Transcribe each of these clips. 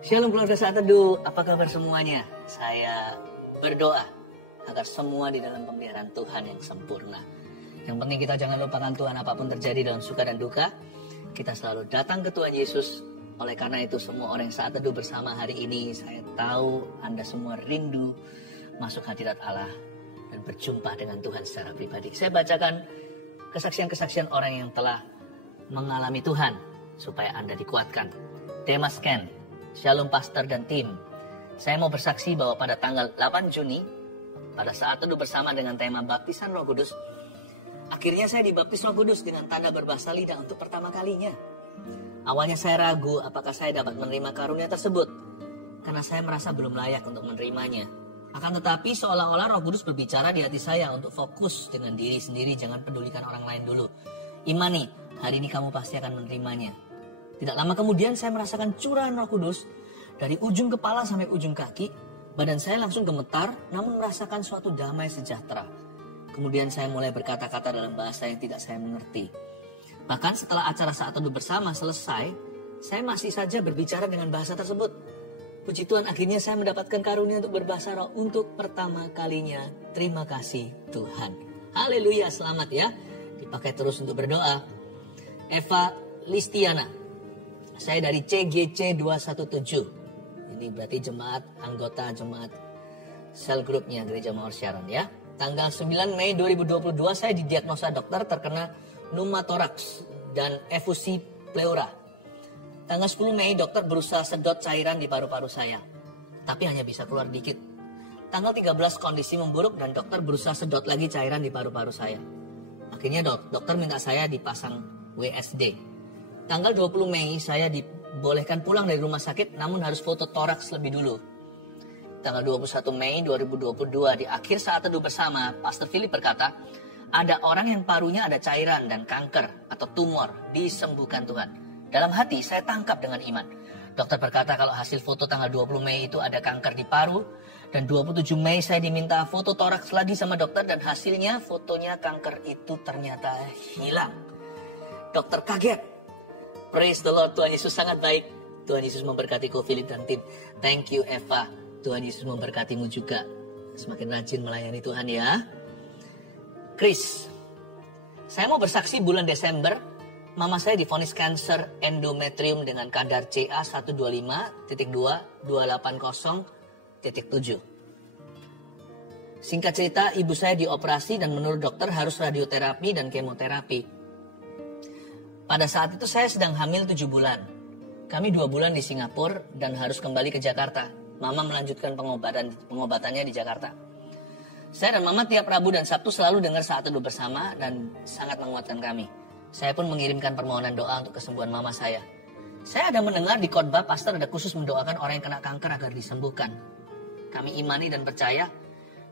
Shalom keluarga Saat Teduh, apa kabar semuanya? Saya berdoa agar semua di dalam pemeliharaan Tuhan yang sempurna. Yang penting kita jangan lupakan Tuhan apapun terjadi dalam suka dan duka. Kita selalu datang ke Tuhan Yesus. Oleh karena itu semua orang yang Saat Teduh bersama hari ini, saya tahu Anda semua rindu masuk hadirat Allah dan berjumpa dengan Tuhan secara pribadi. Saya bacakan kesaksian-kesaksian orang yang telah mengalami Tuhan supaya Anda dikuatkan. Demas Ken, Shalom Pastor dan tim. Saya mau bersaksi bahwa pada tanggal 8 Juni, pada saat teduh bersama dengan tema baptisan Roh Kudus, akhirnya saya dibaptis Roh Kudus dengan tanda berbahasa lidah untuk pertama kalinya. Awalnya saya ragu apakah saya dapat menerima karunia tersebut, karena saya merasa belum layak untuk menerimanya. Akan tetapi seolah-olah Roh Kudus berbicara di hati saya untuk fokus dengan diri sendiri, jangan pedulikan orang lain dulu. Imani, hari ini kamu pasti akan menerimanya. Tidak lama kemudian saya merasakan curahan Roh Kudus dari ujung kepala sampai ujung kaki. Badan saya langsung gemetar namun merasakan suatu damai sejahtera. Kemudian saya mulai berkata-kata dalam bahasa yang tidak saya mengerti. Bahkan setelah acara Saat Teduh bersama selesai, saya masih saja berbicara dengan bahasa tersebut. Puji Tuhan, akhirnya saya mendapatkan karunia untuk berbahasa roh untuk pertama kalinya. Terima kasih Tuhan. Haleluya, selamat ya. Dipakai terus untuk berdoa. Eva Listiana. Saya dari CGC 217. Ini berarti anggota jemaat sel grupnya Gereja Mawar Sharon ya. Tanggal 9 Mei 2022 saya didiagnosa dokter terkena pneumotoraks dan efusi pleura. Tanggal 10 Mei dokter berusaha sedot cairan di paru-paru saya, tapi hanya bisa keluar dikit. Tanggal 13 kondisi memburuk dan dokter berusaha sedot lagi cairan di paru-paru saya. Akhirnya dokter minta saya dipasang WSD. Tanggal 20 Mei saya dibolehkan pulang dari rumah sakit namun harus foto toraks lebih dulu. Tanggal 21 Mei 2022 di akhir Saat Teduh bersama, Pastor Philip berkata, ada orang yang parunya ada cairan dan kanker atau tumor, disembuhkan Tuhan. Dalam hati saya tangkap dengan iman. Dokter berkata kalau hasil foto tanggal 20 Mei itu ada kanker di paru, dan 27 Mei saya diminta foto toraks lagi sama dokter dan hasilnya fotonya kanker itu ternyata hilang. Dokter kaget. Praise the Lord, Tuhan Yesus sangat baik. Tuhan Yesus memberkati Ko Philip dan tim. Thank you Eva. Tuhan Yesus memberkatimu juga. Semakin rajin melayani Tuhan ya. Chris, saya mau bersaksi bulan Desember, mama saya divonis kanker endometrium dengan kadar CA125.280.7. Singkat cerita, ibu saya dioperasi dan menurut dokter harus radioterapi dan kemoterapi. Pada saat itu saya sedang hamil 7 bulan. Kami 2 bulan di Singapura dan harus kembali ke Jakarta. Mama melanjutkan pengobatannya di Jakarta. Saya dan Mama tiap Rabu dan Sabtu selalu dengar Saat Teduh bersama dan sangat menguatkan kami. Saya pun mengirimkan permohonan doa untuk kesembuhan Mama saya. Saya ada mendengar di khotbah pastor ada khusus mendoakan orang yang kena kanker agar disembuhkan. Kami imani dan percaya.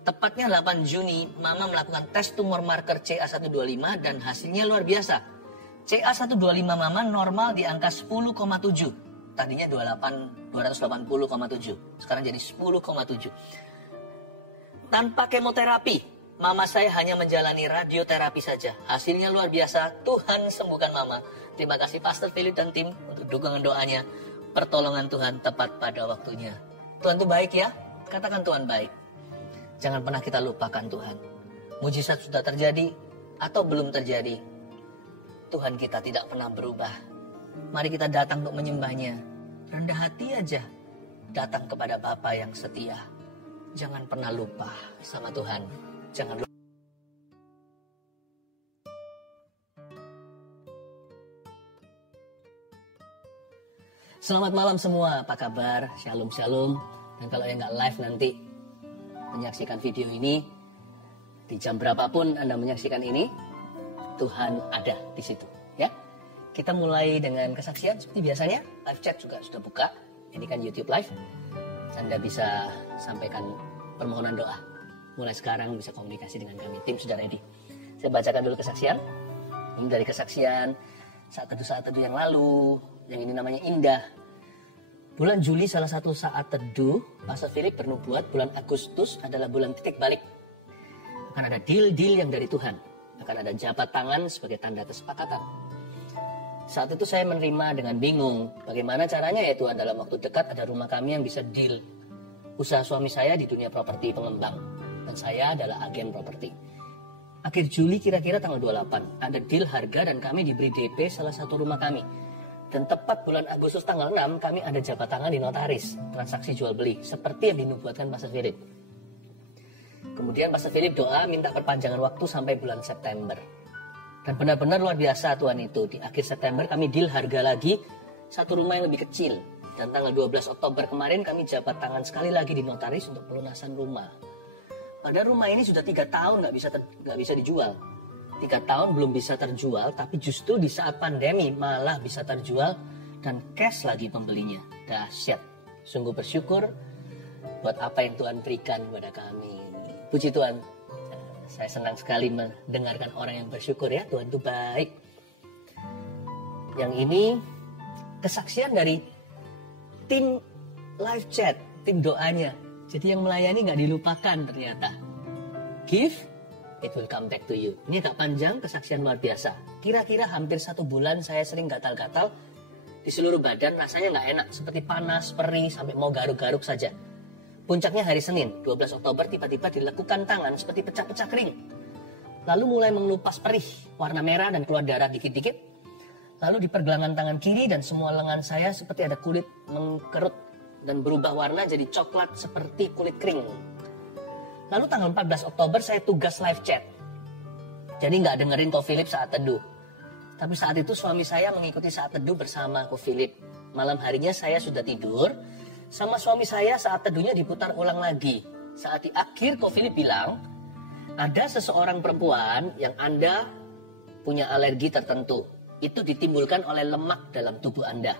Tepatnya 8 Juni, Mama melakukan tes tumor marker CA125 dan hasilnya luar biasa. CA125 Mama normal di angka 10,7. Tadinya 280,7. Sekarang jadi 10,7. Tanpa kemoterapi, Mama saya hanya menjalani radioterapi saja. Hasilnya luar biasa. Tuhan sembuhkan Mama. Terima kasih Pastor Philip dan tim untuk dukungan doanya. Pertolongan Tuhan tepat pada waktunya. Tuhan itu baik ya. Katakan Tuhan baik. Jangan pernah kita lupakan Tuhan. Mujizat sudah terjadi atau belum terjadi, Tuhan kita tidak pernah berubah. Mari kita datang untuk menyembahnya. Rendah hati aja. Datang kepada Bapa yang setia. Jangan pernah lupa sama Tuhan. Jangan lupa. Selamat malam semua. Apa kabar? Shalom, shalom. Dan kalau yang nggak live nanti menyaksikan video ini, di jam berapapun Anda menyaksikan ini, Tuhan ada di situ, ya. Kita mulai dengan kesaksian seperti biasanya. Live chat juga sudah buka. Ini kan YouTube Live. Anda bisa sampaikan permohonan doa. Mulai sekarang bisa komunikasi dengan kami. Tim sudah ready. Saya bacakan dulu kesaksian. Ini dari kesaksian Saat Teduh yang lalu. Yang ini namanya Indah. Bulan Juli salah satu Saat Teduh, Pastor Philip bernubuat bulan Agustus adalah bulan titik balik. Akan ada deal-deal yang dari Tuhan. Akan ada jabat tangan sebagai tanda kesepakatan. Saat itu saya menerima dengan bingung. Bagaimana caranya ya Tuhan, dalam waktu dekat ada rumah kami yang bisa deal. Usaha suami saya di dunia properti pengembang. Dan saya adalah agen properti. Akhir Juli kira-kira tanggal 28. Ada deal harga dan kami diberi DP salah satu rumah kami. Dan tepat bulan Agustus tanggal 6 kami ada jabat tangan di notaris. Transaksi jual beli. Seperti yang dinubuatkan Pastor Philip. Kemudian Pastor Philip doa minta perpanjangan waktu sampai bulan September. Dan benar-benar luar biasa Tuhan itu. Di akhir September kami deal harga lagi satu rumah yang lebih kecil. Dan tanggal 12 Oktober kemarin kami jabat tangan sekali lagi di notaris untuk pelunasan rumah. Padahal rumah ini sudah 3 tahun nggak bisa dijual. 3 tahun belum bisa terjual, tapi justru di saat pandemi malah bisa terjual dan cash lagi pembelinya. Dahsyat. Sungguh bersyukur buat apa yang Tuhan berikan kepada kami. Puji Tuhan. Saya senang sekali mendengarkan orang yang bersyukur ya, Tuhan itu baik. Yang ini kesaksian dari tim live chat, tim doanya. Jadi yang melayani nggak dilupakan ternyata. Give, it will come back to you. Ini agak panjang, kesaksian luar biasa. Kira-kira hampir 1 bulan saya sering gatal-gatal di seluruh badan, rasanya nggak enak. Seperti panas, perih, sampai mau garuk-garuk saja. Puncaknya hari Senin, 12 Oktober, tiba-tiba dilekukan tangan seperti pecah-pecah kering. Lalu mulai mengelupas perih, warna merah dan keluar darah dikit-dikit. Lalu di pergelangan tangan kiri dan semua lengan saya seperti ada kulit mengkerut dan berubah warna jadi coklat seperti kulit kering. Lalu tanggal 14 Oktober saya tugas live chat. Jadi nggak dengerin Ko Philip saat teduh. Tapi saat itu suami saya mengikuti saat teduh bersama Ko Philip. Malam harinya saya sudah tidur. Sama suami saya saat teduhnya diputar ulang lagi. Saat di akhir Ko Philip bilang, ada seseorang perempuan yang Anda punya alergi tertentu. Itu ditimbulkan oleh lemak dalam tubuh Anda.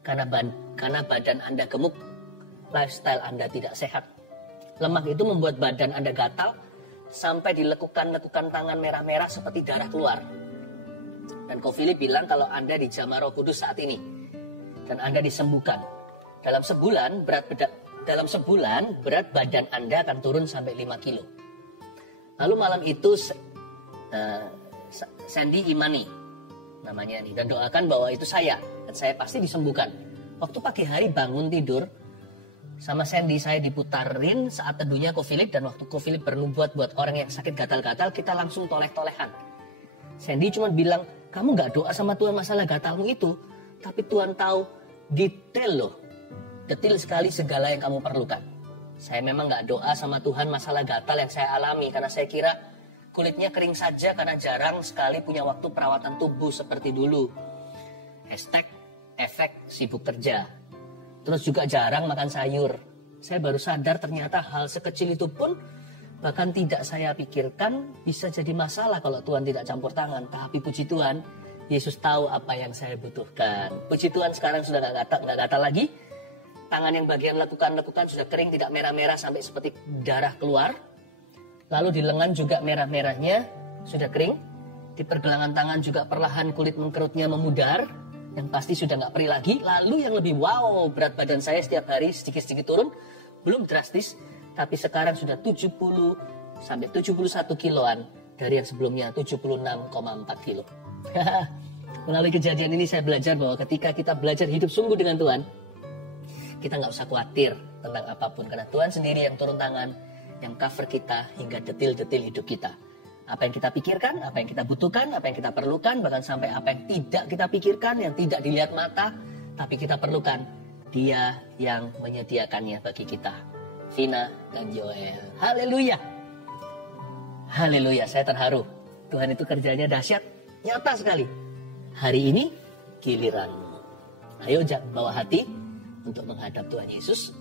Karena badan Anda gemuk, lifestyle Anda tidak sehat. Lemak itu membuat badan Anda gatal, sampai dilekukan-lekukan tangan merah-merah seperti darah keluar. Dan Ko Philip bilang kalau Anda dijamah Roh Kudus saat ini. Dan Anda disembuhkan. Dalam sebulan berat badan Anda akan turun sampai 5 kilo. Lalu malam itu Sandy Imani namanya nih, dan doakan bahwa itu saya dan saya pasti disembuhkan. Waktu pagi hari bangun tidur sama Sandy, saya diputarin saat teduhnya Ko Philip, dan waktu Ko Philip bernubuat buat orang yang sakit gatal-gatal, kita langsung toleh-tolehan. Sandy cuma bilang, kamu gak doa sama Tuhan masalah gatalmu itu, tapi Tuhan tahu detail loh. Detil sekali segala yang kamu perlukan. Saya memang gak doa sama Tuhan masalah gatal yang saya alami, karena saya kira kulitnya kering saja karena jarang sekali punya waktu perawatan tubuh seperti dulu. #efek sibuk kerja. Terus juga jarang makan sayur. Saya baru sadar ternyata hal sekecil itu pun bahkan tidak saya pikirkan bisa jadi masalah kalau Tuhan tidak campur tangan. Tapi puji Tuhan, Yesus tahu apa yang saya butuhkan. Puji Tuhan sekarang sudah gak gatal lagi. Tangan yang bagian lekukan sudah kering, tidak merah-merah sampai seperti darah keluar. Lalu di lengan juga merah-merahnya sudah kering. Di pergelangan tangan juga perlahan kulit mengkerutnya memudar. Yang pasti sudah nggak perih lagi. Lalu yang lebih wow, berat badan saya setiap hari sedikit-sedikit turun. Belum drastis, tapi sekarang sudah 70 sampai 71 kiloan. Dari yang sebelumnya 76,4 kilo. Melalui kejadian ini saya belajar bahwa ketika kita belajar hidup sungguh dengan Tuhan, kita nggak usah khawatir tentang apapun. Karena Tuhan sendiri yang turun tangan, yang cover kita hingga detil-detil hidup kita. Apa yang kita pikirkan, apa yang kita butuhkan, apa yang kita perlukan, bahkan sampai apa yang tidak kita pikirkan, yang tidak dilihat mata, tapi kita perlukan, Dia yang menyediakannya bagi kita. Vina dan Joel. Haleluya. Haleluya, saya terharu. Tuhan itu kerjanya dahsyat, nyata sekali. Hari ini giliranmu. Ayo bawa hati untuk menghadap Tuhan Yesus.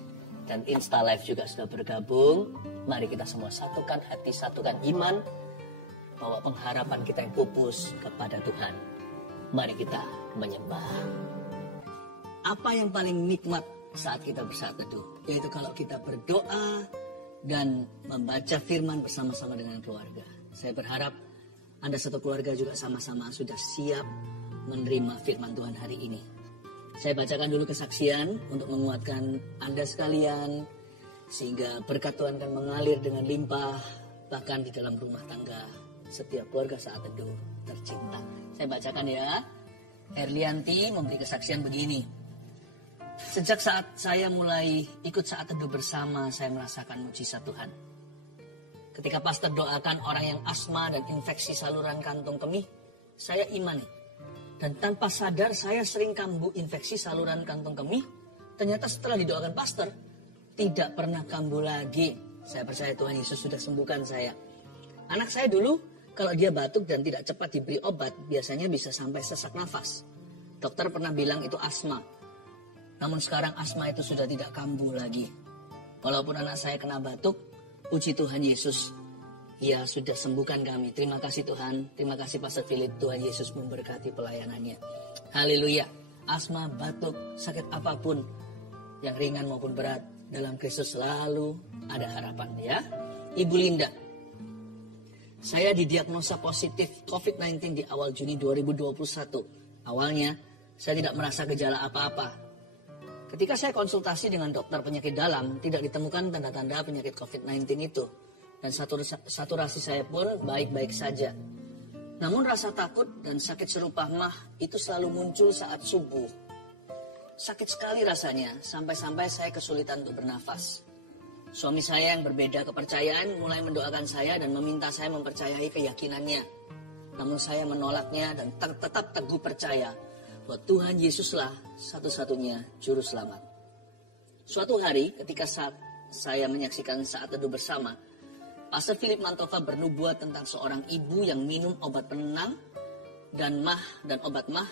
Dan Insta Live juga sudah bergabung. Mari kita semua satukan hati, satukan iman, bahwa pengharapan kita yang pupus kepada Tuhan. Mari kita menyembah. Apa yang paling nikmat saat kita bersaat teduh? Yaitu kalau kita berdoa dan membaca firman bersama-sama dengan keluarga. Saya berharap Anda satu keluarga juga sama-sama sudah siap menerima firman Tuhan hari ini. Saya bacakan dulu kesaksian untuk menguatkan Anda sekalian, sehingga berkat Tuhan akan mengalir dengan limpah, bahkan di dalam rumah tangga setiap keluarga saat teduh tercinta. Saya bacakan ya. Herlianti memberi kesaksian begini. Sejak saat saya mulai ikut saat teduh bersama, saya merasakan mujizat Tuhan. Ketika pastor doakan orang yang asma dan infeksi saluran kantung kemih, saya imani. Dan tanpa sadar saya sering kambuh infeksi saluran kantung kemih. Ternyata setelah didoakan pastor, tidak pernah kambuh lagi. Saya percaya Tuhan Yesus sudah sembuhkan saya. Anak saya dulu, kalau dia batuk dan tidak cepat diberi obat, biasanya bisa sampai sesak nafas. Dokter pernah bilang itu asma. Namun sekarang asma itu sudah tidak kambuh lagi. Walaupun anak saya kena batuk, puji Tuhan Yesus, Ia sudah sembuhkan kami. Terima kasih Tuhan, terima kasih Pastor Philip. Tuhan Yesus memberkati pelayanannya. Haleluya. Asma, batuk, sakit apapun, yang ringan maupun berat, dalam Kristus selalu ada harapan ya. Ibu Linda, saya didiagnosa positif COVID-19 di awal Juni 2021. Awalnya, saya tidak merasa gejala apa-apa. Ketika saya konsultasi dengan dokter penyakit dalam, tidak ditemukan tanda-tanda penyakit COVID-19 itu. Dan saturasi saya pun baik-baik saja. Namun rasa takut dan sakit serupa mah itu selalu muncul saat subuh. Sakit sekali rasanya, sampai-sampai saya kesulitan untuk bernafas. Suami saya yang berbeda kepercayaan mulai mendoakan saya dan meminta saya mempercayai keyakinannya. Namun saya menolaknya dan tetap teguh percaya bahwa Tuhan Yesuslah satu-satunya juru selamat. Suatu hari ketika saya menyaksikan saat teduh bersama, Pastor Philip Mantova bernubuat tentang seorang ibu yang minum obat penenang dan obat mah,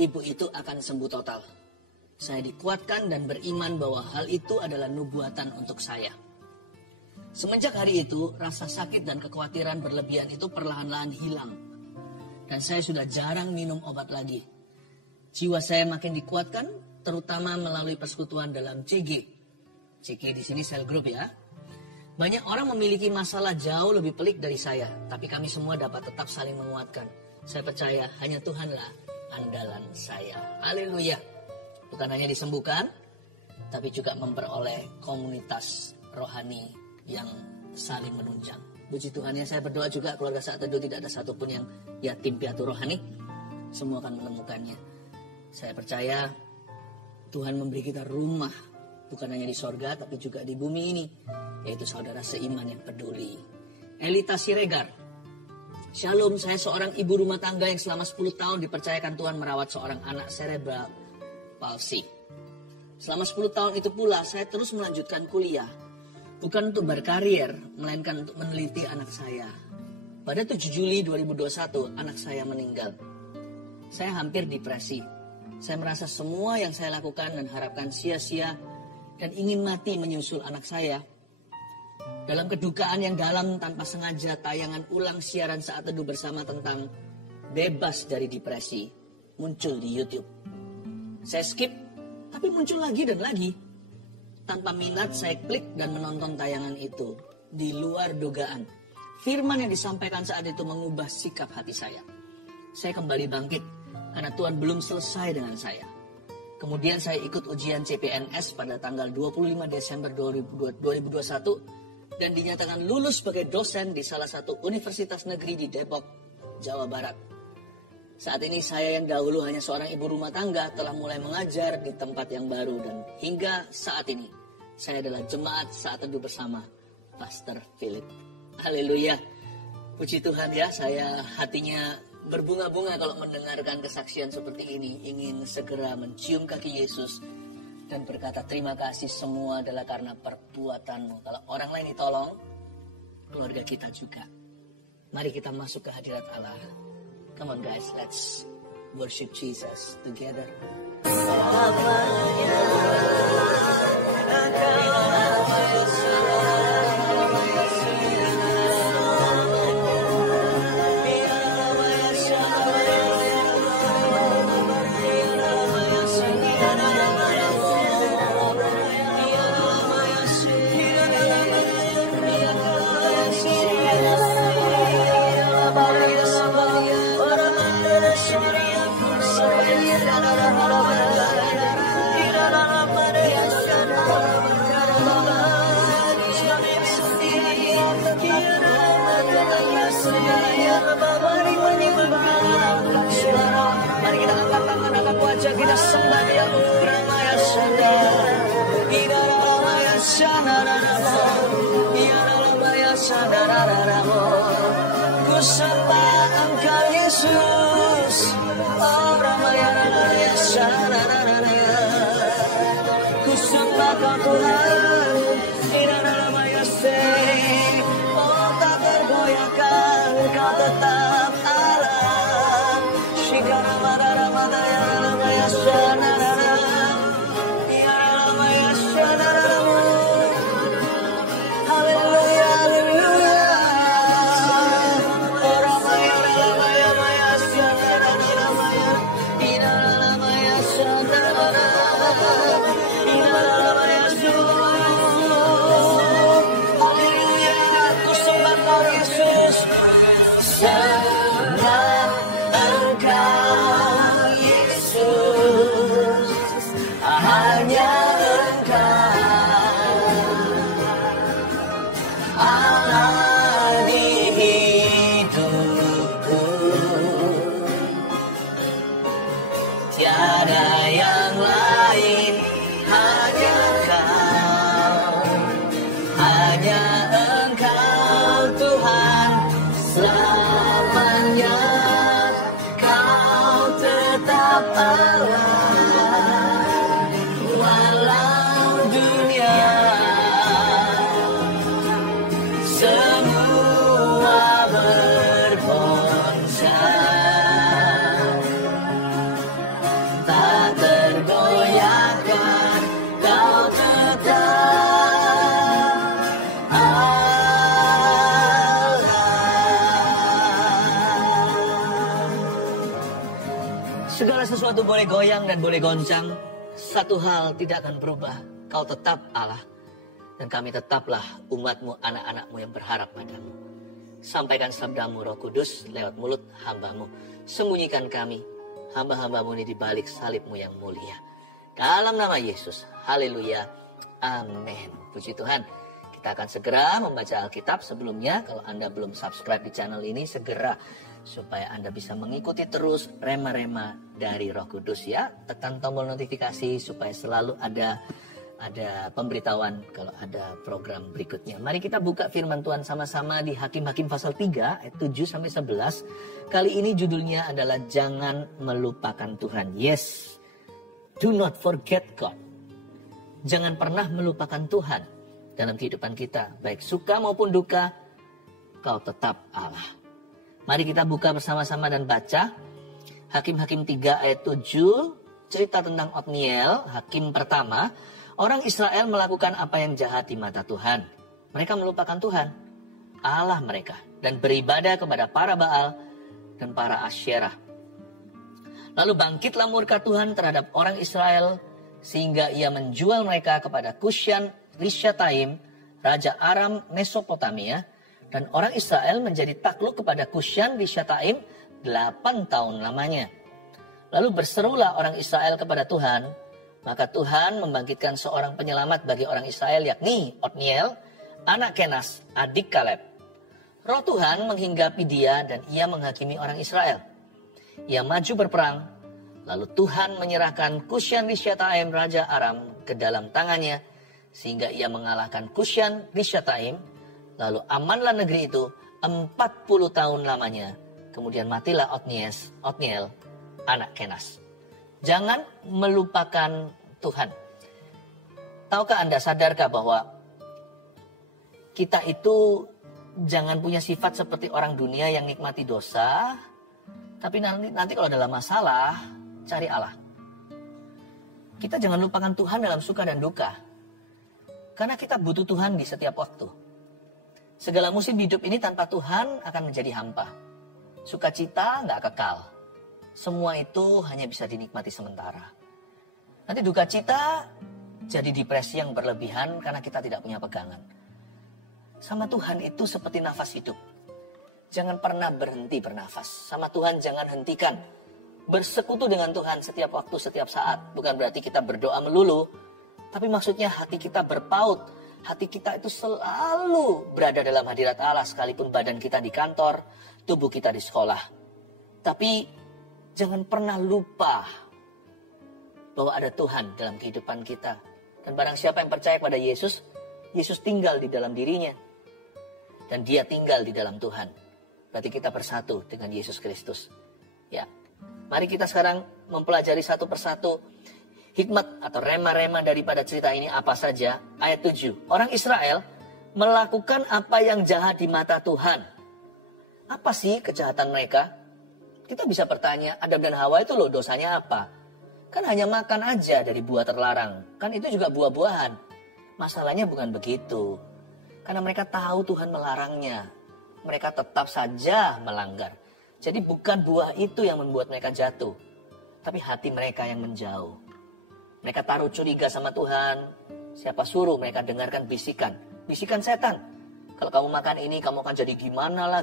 ibu itu akan sembuh total. Saya dikuatkan dan beriman bahwa hal itu adalah nubuatan untuk saya. Semenjak hari itu, rasa sakit dan kekhawatiran berlebihan itu perlahan-lahan hilang. Dan saya sudah jarang minum obat lagi. Jiwa saya makin dikuatkan, terutama melalui persekutuan dalam CG. CG di sini cell group ya. Banyak orang memiliki masalah jauh lebih pelik dari saya, tapi kami semua dapat tetap saling menguatkan. Saya percaya hanya Tuhanlah andalan saya. Haleluya. Bukan hanya disembuhkan, tapi juga memperoleh komunitas rohani yang saling menunjang. Puji Tuhan ya, saya berdoa juga keluarga saat teduh tidak ada satupun yang yatim piatu rohani. Semua akan menemukannya. Saya percaya Tuhan memberi kita rumah, bukan hanya di sorga, tapi juga di bumi ini, yaitu saudara seiman yang peduli. Elita Siregar, Shalom, saya seorang ibu rumah tangga yang selama 10 tahun dipercayakan Tuhan merawat seorang anak cerebral palsy. Selama 10 tahun itu pula saya terus melanjutkan kuliah, bukan untuk berkarier, melainkan untuk meneliti anak saya. Pada 7 Juli 2021, anak saya meninggal. Saya hampir depresi. Saya merasa semua yang saya lakukan dan harapkan sia-sia dan ingin mati menyusul anak saya. Dalam kedukaan yang dalam tanpa sengaja, tayangan ulang siaran saat teduh bersama tentang bebas dari depresi muncul di YouTube. Saya skip, tapi muncul lagi dan lagi. Tanpa minat saya klik dan menonton tayangan itu. Di luar dugaan, firman yang disampaikan saat itu mengubah sikap hati saya. Saya kembali bangkit karena Tuhan belum selesai dengan saya. Kemudian saya ikut ujian CPNS pada tanggal 25 Desember 2021 dan dinyatakan lulus sebagai dosen di salah satu universitas negeri di Depok, Jawa Barat. Saat ini saya yang dahulu hanya seorang ibu rumah tangga telah mulai mengajar di tempat yang baru dan hingga saat ini saya adalah jemaat saat teduh bersama Pastor Philip. Haleluya. Puji Tuhan ya, saya hatinya berbunga-bunga kalau mendengarkan kesaksian seperti ini. Ingin segera mencium kaki Yesus dan berkata terima kasih, semua adalah karena perbuatanmu. Kalau orang lain ditolong, keluarga kita juga. Mari kita masuk ke hadirat Allah. Come on guys, let's worship Jesus together. sembah dia Ramaya Shanda. Ida Ramaya Shanda Ramo. Ida Ramaya Shanda Ramo. Ku sembah Engkau Yesus. Oh Ramaya Shanda Ramo. Ku sembah Kau Tuhan. Ida Ramaya Shanda. Oh tak tergoyahkan Kau tetap Allah. Shikara Madara Madaya Ramaya Shanda Ramo. Ida Ramaya Shanda Ramo. Haleluya, haleluya. Oh Ramaya Ramaya Maya Shanda Ramaya. Ida Ramaya Shanda Ramo. Ida Ramaya Shanda. Haleluya, ku sembah Kau Yesus. Sembah Engkau Yesus. Hanya Engkau Allah di hidupku. Tiada yang lain, hanya Engkau. Hanya Engkau Tuhan selamanya. Kau tetap Allah walau dunia semua bergoncang, tak tergoyahkan Kau tetap Allah. Segala sesuatu boleh goyang dan boleh goncang, satu hal tidak akan berubah, Kau tetap Allah. Dan kami tetaplah umat-Mu, anak-anak-Mu yang berharap padamu. Sampaikan sabda-Mu Roh Kudus lewat mulut hamba-Mu. Sembunyikan kami, hamba-hamba-Mu ini di balik salib-Mu yang mulia. Dalam nama Yesus, haleluya, amin. Puji Tuhan. Kita akan segera membaca Alkitab. Sebelumnya, kalau Anda belum subscribe di channel ini, segera supaya Anda bisa mengikuti terus rema-rema dari Roh Kudus ya. Tekan tombol notifikasi supaya selalu ada pemberitahuan kalau ada program berikutnya. Mari kita buka firman Tuhan sama-sama di Hakim-Hakim pasal 3 ayat 7 sampai 11. Kali ini judulnya adalah Jangan Melupakan Tuhan. Yes. Do not forget God. Jangan pernah melupakan Tuhan dalam kehidupan kita, baik suka maupun duka, Kau tetap Allah. Mari kita buka bersama-sama dan baca Hakim-Hakim 3 ayat 7, cerita tentang Otniel, hakim pertama. Orang Israel melakukan apa yang jahat di mata Tuhan. Mereka melupakan Tuhan, Allah mereka, dan beribadah kepada para Baal dan para Asyerah. Lalu bangkitlah murka Tuhan terhadap orang Israel, sehingga ia menjual mereka kepada Kushan Rishyataim, Raja Aram Mesopotamia, dan orang Israel menjadi takluk kepada Kushan Rishyataim 8 tahun lamanya. Lalu berserulah orang Israel kepada Tuhan, maka Tuhan membangkitkan seorang penyelamat bagi orang Israel, yakni Otniel, anak Kenas, adik Kaleb. Roh Tuhan menghinggapi dia dan ia menghakimi orang Israel. Ia maju berperang, lalu Tuhan menyerahkan Kushan Rishyataim, Raja Aram, ke dalam tangannya, sehingga ia mengalahkan Kushan Rishyataim. Lalu amanlah negeri itu 40 tahun lamanya. Kemudian matilah Otniel, anak Kenas. Jangan melupakan Tuhan. Tahukah Anda, sadarkah bahwa kita itu jangan punya sifat seperti orang dunia yang nikmati dosa, tapi nanti kalau dalam masalah, cari Allah. Kita jangan lupakan Tuhan dalam suka dan duka. Karena kita butuh Tuhan di setiap waktu. Segala musim hidup ini tanpa Tuhan akan menjadi hampa. Sukacita nggak kekal. Semua itu hanya bisa dinikmati sementara. Nanti duka cita jadi depresi yang berlebihan karena kita tidak punya pegangan. Sama Tuhan itu seperti nafas hidup. Jangan pernah berhenti bernafas. Sama Tuhan jangan hentikan. Bersekutu dengan Tuhan setiap waktu, setiap saat. Bukan berarti kita berdoa melulu. Tapi maksudnya hati kita berpaut. Hati kita itu selalu berada dalam hadirat Allah. Sekalipun badan kita di kantor, tubuh kita di sekolah. Tapi jangan pernah lupa bahwa ada Tuhan dalam kehidupan kita. Dan barang siapa yang percaya pada Yesus, Yesus tinggal di dalam dirinya. Dan dia tinggal di dalam Tuhan. Berarti kita bersatu dengan Yesus Kristus. Ya, mari kita sekarang mempelajari satu persatu hikmat atau rema-rema daripada cerita ini apa saja. Ayat 7. Orang Israel melakukan apa yang jahat di mata Tuhan. Apa sih kejahatan mereka? Kita bisa bertanya, Adam dan Hawa itu loh dosanya apa? Kan hanya makan aja dari buah terlarang. Kan itu juga buah-buahan. Masalahnya bukan begitu. Karena mereka tahu Tuhan melarangnya. Mereka tetap saja melanggar. Jadi bukan buah itu yang membuat mereka jatuh. Tapi hati mereka yang menjauh. Mereka taruh curiga sama Tuhan. Siapa suruh mereka dengarkan bisikan. Bisikan setan. Kalau kamu makan ini, kamu akan jadi gimana lah.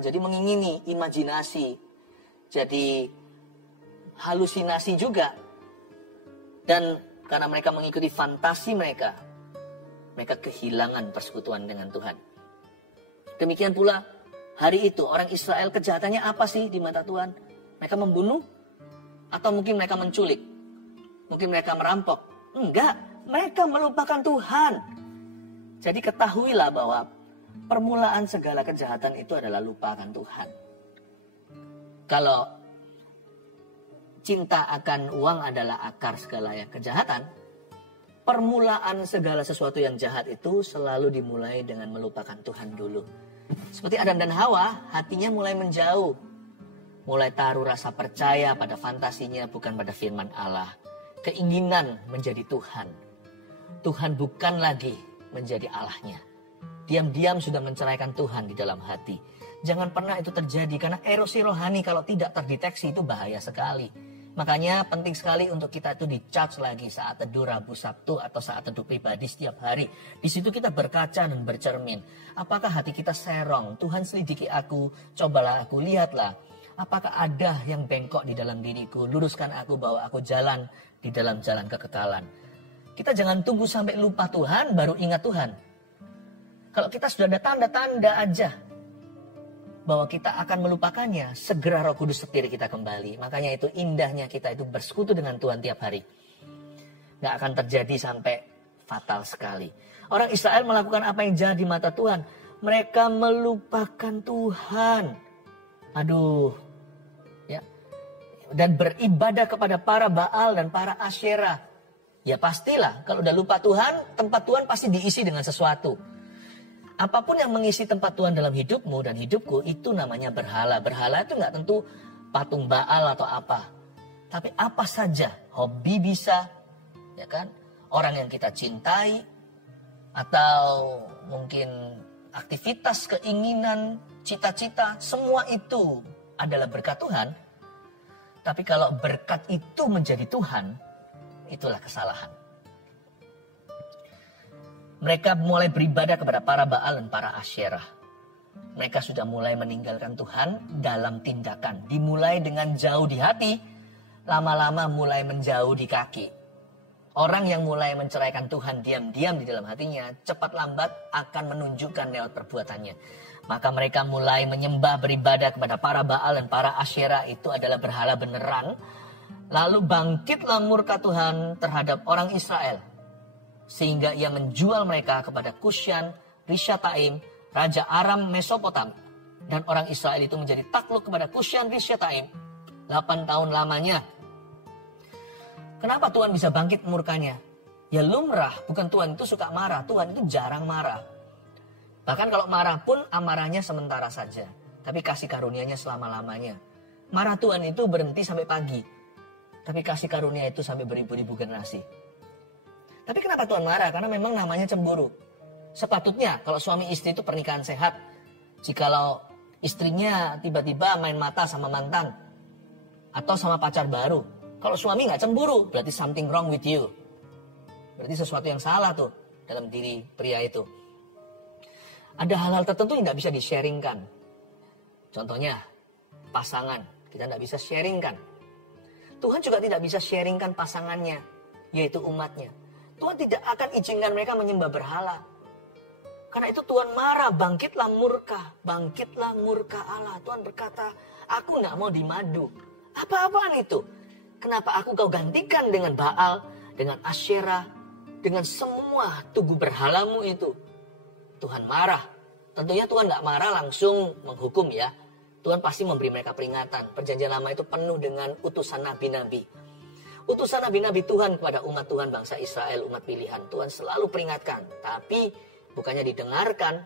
Jadi mengingini, imajinasi. Jadi halusinasi juga. Dan karena mereka mengikuti fantasi mereka kehilangan persekutuan dengan Tuhan. Demikian pula hari itu orang Israel kejahatannya apa sih di mata Tuhan? Mereka membunuh? Atau mungkin mereka menculik? Mungkin mereka merampok? Enggak, mereka melupakan Tuhan. Jadi ketahuilah bahwa permulaan segala kejahatan itu adalah lupakan Tuhan. Kalau cinta akan uang adalah akar segala kejahatan, permulaan segala sesuatu yang jahat itu selalu dimulai dengan melupakan Tuhan dulu. Seperti Adam dan Hawa, hatinya mulai menjauh. Mulai taruh rasa percaya pada fantasinya, bukan pada firman Allah. Keinginan menjadi Tuhan. Tuhan bukan lagi menjadi Allahnya. Diam-diam sudah menceraikan Tuhan di dalam hati. Jangan pernah itu terjadi, karena erosi rohani kalau tidak terdeteksi itu bahaya sekali. Makanya penting sekali untuk kita itu di-charge lagi saat teduh Rabu, Sabtu, atau saat teduh pribadi setiap hari. Di situ kita berkaca dan bercermin. Apakah hati kita serong? Tuhan selidiki aku, cobalah aku, lihatlah. Apakah ada yang bengkok di dalam diriku? Luruskan aku bahwa aku jalan di dalam jalan kekekalan. Kita jangan tunggu sampai lupa Tuhan, baru ingat Tuhan. Kalau kita sudah ada tanda-tanda aja bahwa kita akan melupakannya, segera Roh Kudus setir kita kembali. Makanya itu indahnya kita itu bersekutu dengan Tuhan tiap hari. Gak akan terjadi sampai fatal sekali. Orang Israel melakukan apa yang jahat di mata Tuhan. Mereka melupakan Tuhan. Aduh. Ya. Dan beribadah kepada para Baal dan para Asyerah. Ya pastilah, kalau udah lupa Tuhan, tempat Tuhan pasti diisi dengan sesuatu. Apapun yang mengisi tempat Tuhan dalam hidupmu dan hidupku, itu namanya berhala. Berhala itu nggak tentu patung Baal atau apa. Tapi apa saja, hobi bisa, ya kan? Orang yang kita cintai, atau mungkin aktivitas, keinginan, cita-cita, semua itu adalah berkat Tuhan. Tapi kalau berkat itu menjadi Tuhan, itulah kesalahan. Mereka mulai beribadah kepada para Baal dan para Asyerah. Mereka sudah mulai meninggalkan Tuhan dalam tindakan. Dimulai dengan jauh di hati, lama-lama mulai menjauh di kaki. Orang yang mulai menceraikan Tuhan diam-diam di dalam hatinya, cepat lambat akan menunjukkan lewat perbuatannya. Maka mereka mulai menyembah beribadah kepada para Baal dan para Asyerah, itu adalah berhala beneran. Lalu bangkitlah murka Tuhan terhadap orang Israel. Sehingga ia menjual mereka kepada Kusyan, Rishyataim, Raja Aram Mesopotamia. Dan orang Israel itu menjadi takluk kepada Kusyan, Rishyataim 8 tahun lamanya. Kenapa Tuhan bisa bangkit murkanya? Ya lumrah, bukan Tuhan itu suka marah. Tuhan itu jarang marah. Bahkan kalau marah pun amarahnya sementara saja. Tapi kasih karunia-Nya selama-lamanya. Marah Tuhan itu berhenti sampai pagi. Tapi kasih karunia itu sampai beribu-ribu generasi. Tapi kenapa Tuhan marah? Karena memang namanya cemburu. Sepatutnya kalau suami istri itu pernikahan sehat. Jikalau istrinya tiba-tiba main mata sama mantan. Atau sama pacar baru. Kalau suami nggak cemburu, berarti something wrong with you. Berarti sesuatu yang salah tuh dalam diri pria itu. Ada hal-hal tertentu yang nggak bisa di-sharingkan. Contohnya, pasangan. Kita nggak bisa sharingkan. Tuhan juga tidak bisa sharingkan pasangannya, yaitu umatnya. Tuhan tidak akan izinkan mereka menyembah berhala. Karena itu Tuhan marah, bangkitlah murka Allah. Tuhan berkata, aku nggak mau dimadu. Apa-apaan itu? Kenapa aku kau gantikan dengan Baal, dengan Asyerah, dengan semua tugu berhalamu itu? Tuhan marah. Tentunya Tuhan gak marah langsung menghukum ya. Tuhan pasti memberi mereka peringatan. Perjanjian lama itu penuh dengan utusan nabi-nabi. Utusan nabi-nabi Tuhan kepada umat Tuhan, bangsa Israel, umat pilihan. Tuhan selalu peringatkan. Tapi bukannya didengarkan,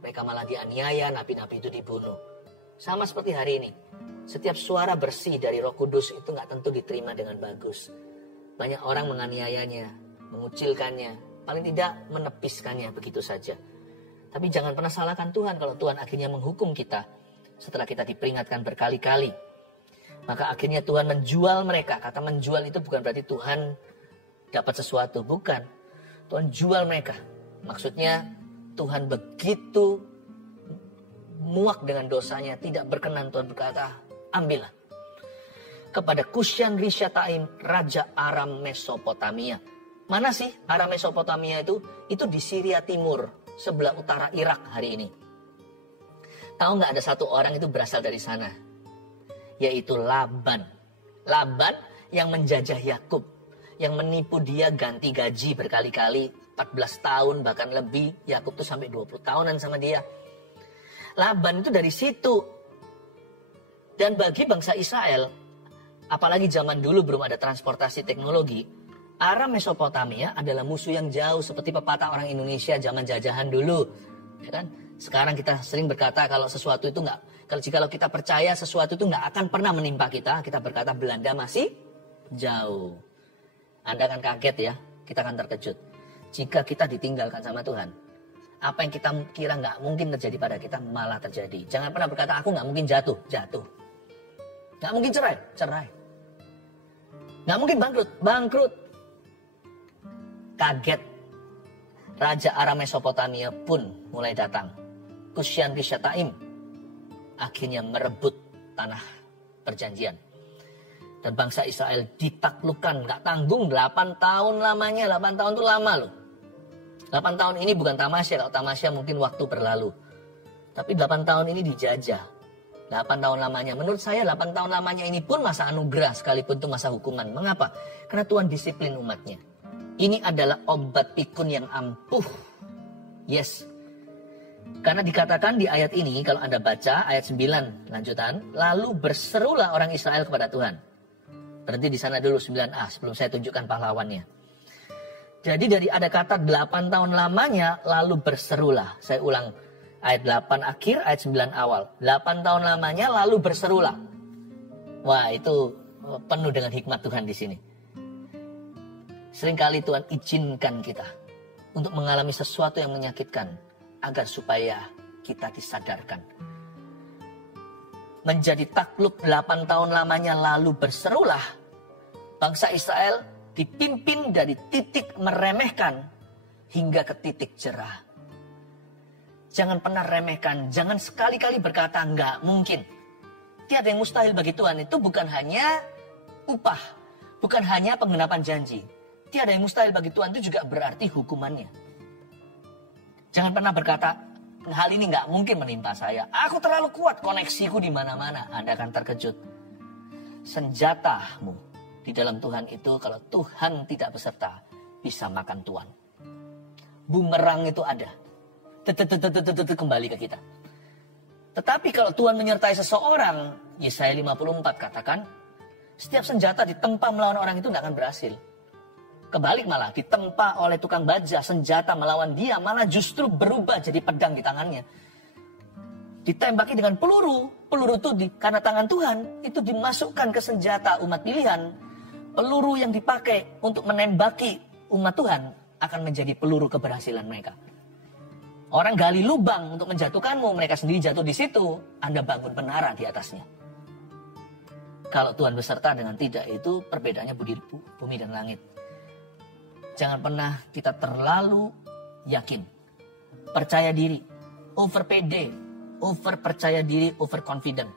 mereka malah dianiaya, nabi-nabi itu dibunuh. Sama seperti hari ini. Setiap suara bersih dari Roh Kudus itu gak tentu diterima dengan bagus. Banyak orang menganiayanya, mengucilkannya, paling tidak menepiskannya begitu saja. Tapi jangan pernah salahkan Tuhan kalau Tuhan akhirnya menghukum kita setelah kita diperingatkan berkali-kali. Maka akhirnya Tuhan menjual mereka. Kata menjual itu bukan berarti Tuhan dapat sesuatu, bukan. Tuhan jual mereka. Maksudnya Tuhan begitu muak dengan dosanya, tidak berkenan. Tuhan berkata, ambillah. Kepada Kusyan Rishathaim, Raja Aram Mesopotamia. Mana sih Aram Mesopotamia itu? Itu di Syria Timur, sebelah utara Irak hari ini. Tahu nggak ada satu orang itu berasal dari sana? Yaitu Laban. Laban yang menjajah Yakub, yang menipu dia ganti gaji berkali-kali, 14 tahun bahkan lebih. Yakub tuh sampai 20 tahunan sama dia. Laban itu dari situ. Dan bagi bangsa Israel, apalagi zaman dulu belum ada transportasi teknologi, Aram Mesopotamia adalah musuh yang jauh, seperti pepatah orang Indonesia zaman jajahan dulu. Ya kan? Sekarang kita sering berkata kalau sesuatu itu jika kita percaya sesuatu itu nggak akan pernah menimpa kita, kita berkata Belanda masih jauh. Anda akan kaget ya, kita akan terkejut. Jika kita ditinggalkan sama Tuhan, apa yang kita kira nggak mungkin terjadi pada kita malah terjadi. Jangan pernah berkata aku nggak mungkin jatuh. Nggak mungkin cerai. Nggak mungkin bangkrut. Kaget. Raja Aram Mesopotamia pun mulai datang. Kusyan Rishathaim akhirnya merebut tanah perjanjian. Dan bangsa Israel ditaklukkan, gak tanggung 8 tahun lamanya. 8 tahun itu lama loh. 8 tahun ini bukan tamasya, kalau tamasya mungkin waktu berlalu. Tapi 8 tahun ini dijajah. 8 tahun lamanya. Menurut saya 8 tahun lamanya ini pun masa anugerah sekalipun itu masa hukuman. Mengapa? Karena Tuhan disiplin umatnya. Ini adalah obat pikun yang ampuh. Yes. Karena dikatakan di ayat ini, kalau Anda baca ayat 9 lanjutan, lalu berserulah orang Israel kepada Tuhan. Berhenti di sana dulu 9a sebelum saya tunjukkan pahlawannya. Jadi dari ada kata 8 tahun lamanya, lalu berserulah. Saya ulang, ayat 8 akhir, ayat 9 awal. 8 tahun lamanya, lalu berserulah. Wah, itu penuh dengan hikmat Tuhan di sini. Seringkali Tuhan izinkan kita untuk mengalami sesuatu yang menyakitkan, agar supaya kita disadarkan. Menjadi takluk 8 tahun lamanya, lalu berserulah. Bangsa Israel dipimpin dari titik meremehkan hingga ke titik cerah. Jangan pernah remehkan, jangan sekali-kali berkata enggak mungkin. Tiada yang mustahil bagi Tuhan. Itu bukan hanya upah, bukan hanya penggenapan janji. Tiada yang mustahil bagi Tuhan itu juga berarti hukumannya. Jangan pernah berkata, hal ini nggak mungkin menimpa saya. Aku terlalu kuat, koneksiku di mana-mana. Anda akan terkejut. Senjatamu di dalam Tuhan itu, kalau Tuhan tidak beserta, bisa makan tuan. Bumerang itu ada. Kembali ke kita. Tetapi kalau Tuhan menyertai seseorang, Yesaya 54 katakan, setiap senjata ditempa melawan orang itu nggak akan berhasil. Kebalik malah, ditempa oleh tukang baja, senjata melawan dia, malah justru berubah jadi pedang di tangannya. Ditembaki dengan peluru itu karena tangan Tuhan, itu dimasukkan ke senjata umat pilihan. Peluru yang dipakai untuk menembaki umat Tuhan akan menjadi peluru keberhasilan mereka. Orang gali lubang untuk menjatuhkanmu, mereka sendiri jatuh di situ, Anda bangun menara di atasnya. Kalau Tuhan beserta dengan tidak, itu perbedaannya bumi dan langit. Jangan pernah kita terlalu yakin, percaya diri, over pede, over percaya diri, over confident.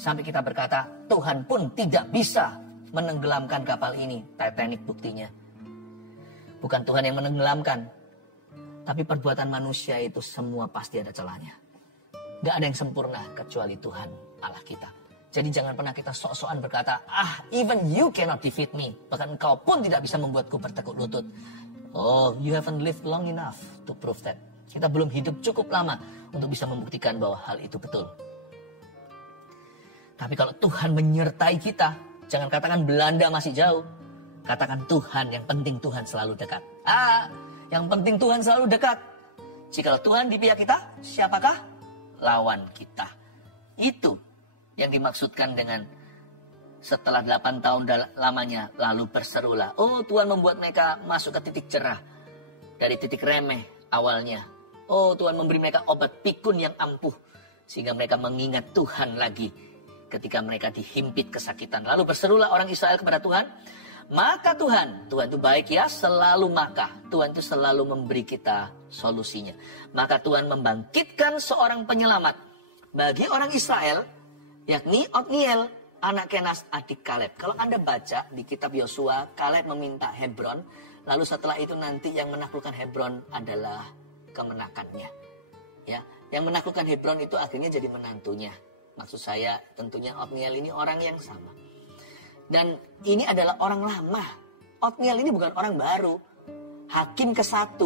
Sampai kita berkata, Tuhan pun tidak bisa menenggelamkan kapal ini. Titanic buktinya. Bukan Tuhan yang menenggelamkan, tapi perbuatan manusia itu semua pasti ada celahnya. Gak ada yang sempurna kecuali Tuhan Allah kita. Jadi jangan pernah kita sok-sokan berkata, even you cannot defeat me. Bahkan engkau pun tidak bisa membuatku bertekuk lutut. Oh, you haven't lived long enough to prove that. Kita belum hidup cukup lama untuk bisa membuktikan bahwa hal itu betul. Tapi kalau Tuhan menyertai kita, jangan katakan Belanda masih jauh. Katakan Tuhan, yang penting Tuhan selalu dekat. Yang penting Tuhan selalu dekat. Jikalau Tuhan di pihak kita, siapakah lawan kita? Itu yang dimaksudkan dengan setelah 8 tahun lamanya lalu berserulah. Oh, Tuhan membuat mereka masuk ke titik cerah dari titik remeh awalnya. Oh, Tuhan memberi mereka obat pikun yang ampuh sehingga mereka mengingat Tuhan lagi ketika mereka dihimpit kesakitan. Lalu berserulah orang Israel kepada Tuhan. Maka Tuhan itu baik ya, selalu maka. Tuhan itu selalu memberi kita solusinya. Maka Tuhan membangkitkan seorang penyelamat bagi orang Israel, yakni Otniel, anak Kenas, adik Kaleb. Kalau Anda baca di kitab Yosua, Kaleb meminta Hebron. Lalu setelah itu nanti yang menaklukkan Hebron adalah kemenakannya. Ya, yang menaklukkan Hebron itu akhirnya jadi menantunya. Maksud saya tentunya Otniel ini orang yang sama. Dan ini adalah orang lama. Otniel ini bukan orang baru. Hakim ke-1.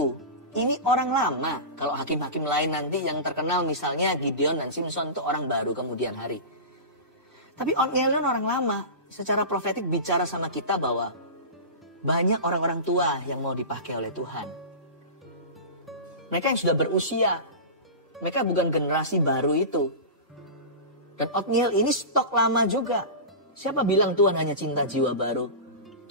Ini orang lama. Kalau hakim-hakim lain nanti yang terkenal misalnya Gideon dan Simpson itu orang baru kemudian hari. Tapi Otniel itu orang lama. Secara profetik bicara sama kita bahwa banyak orang-orang tua yang mau dipakai oleh Tuhan. Mereka yang sudah berusia. Mereka bukan generasi baru itu. Dan Otniel ini stok lama juga. Siapa bilang Tuhan hanya cinta jiwa baru?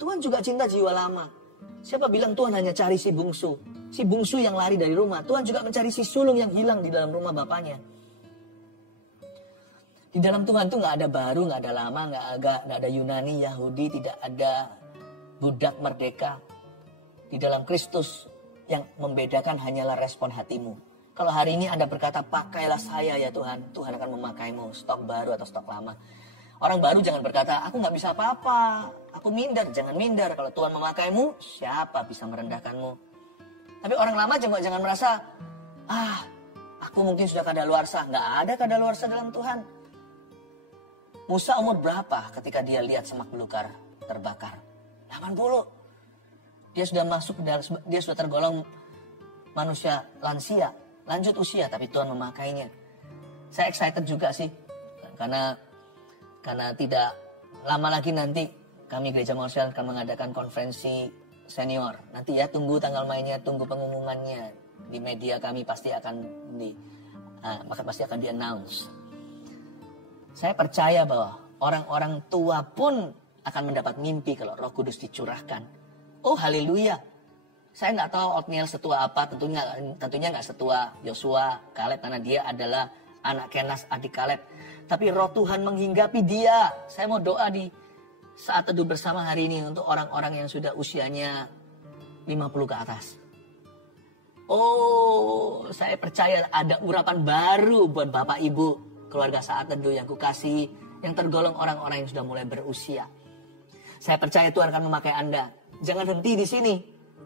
Tuhan juga cinta jiwa lama. Siapa bilang Tuhan hanya cari si bungsu? Si bungsu yang lari dari rumah. Tuhan juga mencari si sulung yang hilang di dalam rumah bapaknya. Di dalam Tuhan tuh gak ada baru, gak ada lama, gak ada Yunani, Yahudi, tidak ada budak merdeka. Di dalam Kristus yang membedakan hanyalah respon hatimu. Kalau hari ini Anda berkata, pakailah saya ya Tuhan. Tuhan akan memakaimu, stok baru atau stok lama. Orang baru jangan berkata, aku gak bisa apa-apa, aku minder. Jangan minder, kalau Tuhan memakaimu, siapa bisa merendahkanmu? Tapi orang lama juga jangan merasa, aku mungkin sudah kadaluarsa. Gak ada kadaluarsa dalam Tuhan. Musa umur berapa ketika dia lihat semak belukar terbakar? 80. Dia sudah tergolong manusia lansia, lanjut usia, tapi Tuhan memakainya. Saya excited juga sih, karena tidak lama lagi nanti kami Gereja Morsel akan mengadakan konferensi senior. Nanti ya tunggu tanggal mainnya, tunggu pengumumannya. Di media kami pasti akan di-announce. Saya percaya bahwa orang-orang tua pun akan mendapat mimpi kalau Roh Kudus dicurahkan. Oh haleluya. Saya nggak tahu Otniel setua apa, tentunya nggak setua Yosua, Kaleb, karena dia adalah anak Kenas, adik Kaleb. Tapi roh Tuhan menghinggapi dia. Saya mau doa di saat teduh bersama hari ini untuk orang-orang yang sudah usianya 50 ke atas. Oh, saya percaya ada urapan baru buat Bapak Ibu, keluarga saat teduh yang kukasihi, yang tergolong orang-orang yang sudah mulai berusia. Saya percaya Tuhan akan memakai Anda. Jangan henti di sini.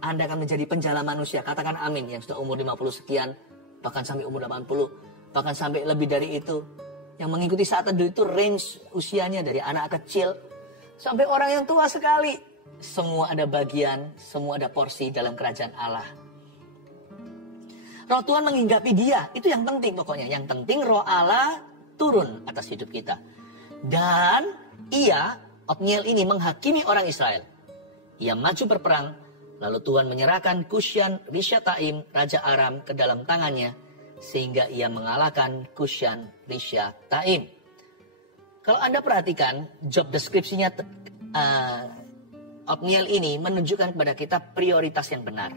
Anda akan menjadi penjala manusia. Katakan amin, yang sudah umur 50 sekian, bahkan sampai umur 80, bahkan sampai lebih dari itu. Yang mengikuti saat teduh itu range usianya dari anak kecil sampai orang yang tua sekali. Semua ada bagian, semua ada porsi dalam kerajaan Allah. Roh Tuhan menghinggapi dia, itu yang penting pokoknya. Yang penting roh Allah turun atas hidup kita. Dan Otniel ini menghakimi orang Israel. Ia maju berperang, lalu Tuhan menyerahkan Kusyan Rishyataim, Raja Aram, ke dalam tangannya, sehingga ia mengalahkan Kusyan Rishyataim. Kalau Anda perhatikan, job deskripsinya Otniel ini menunjukkan kepada kita prioritas yang benar.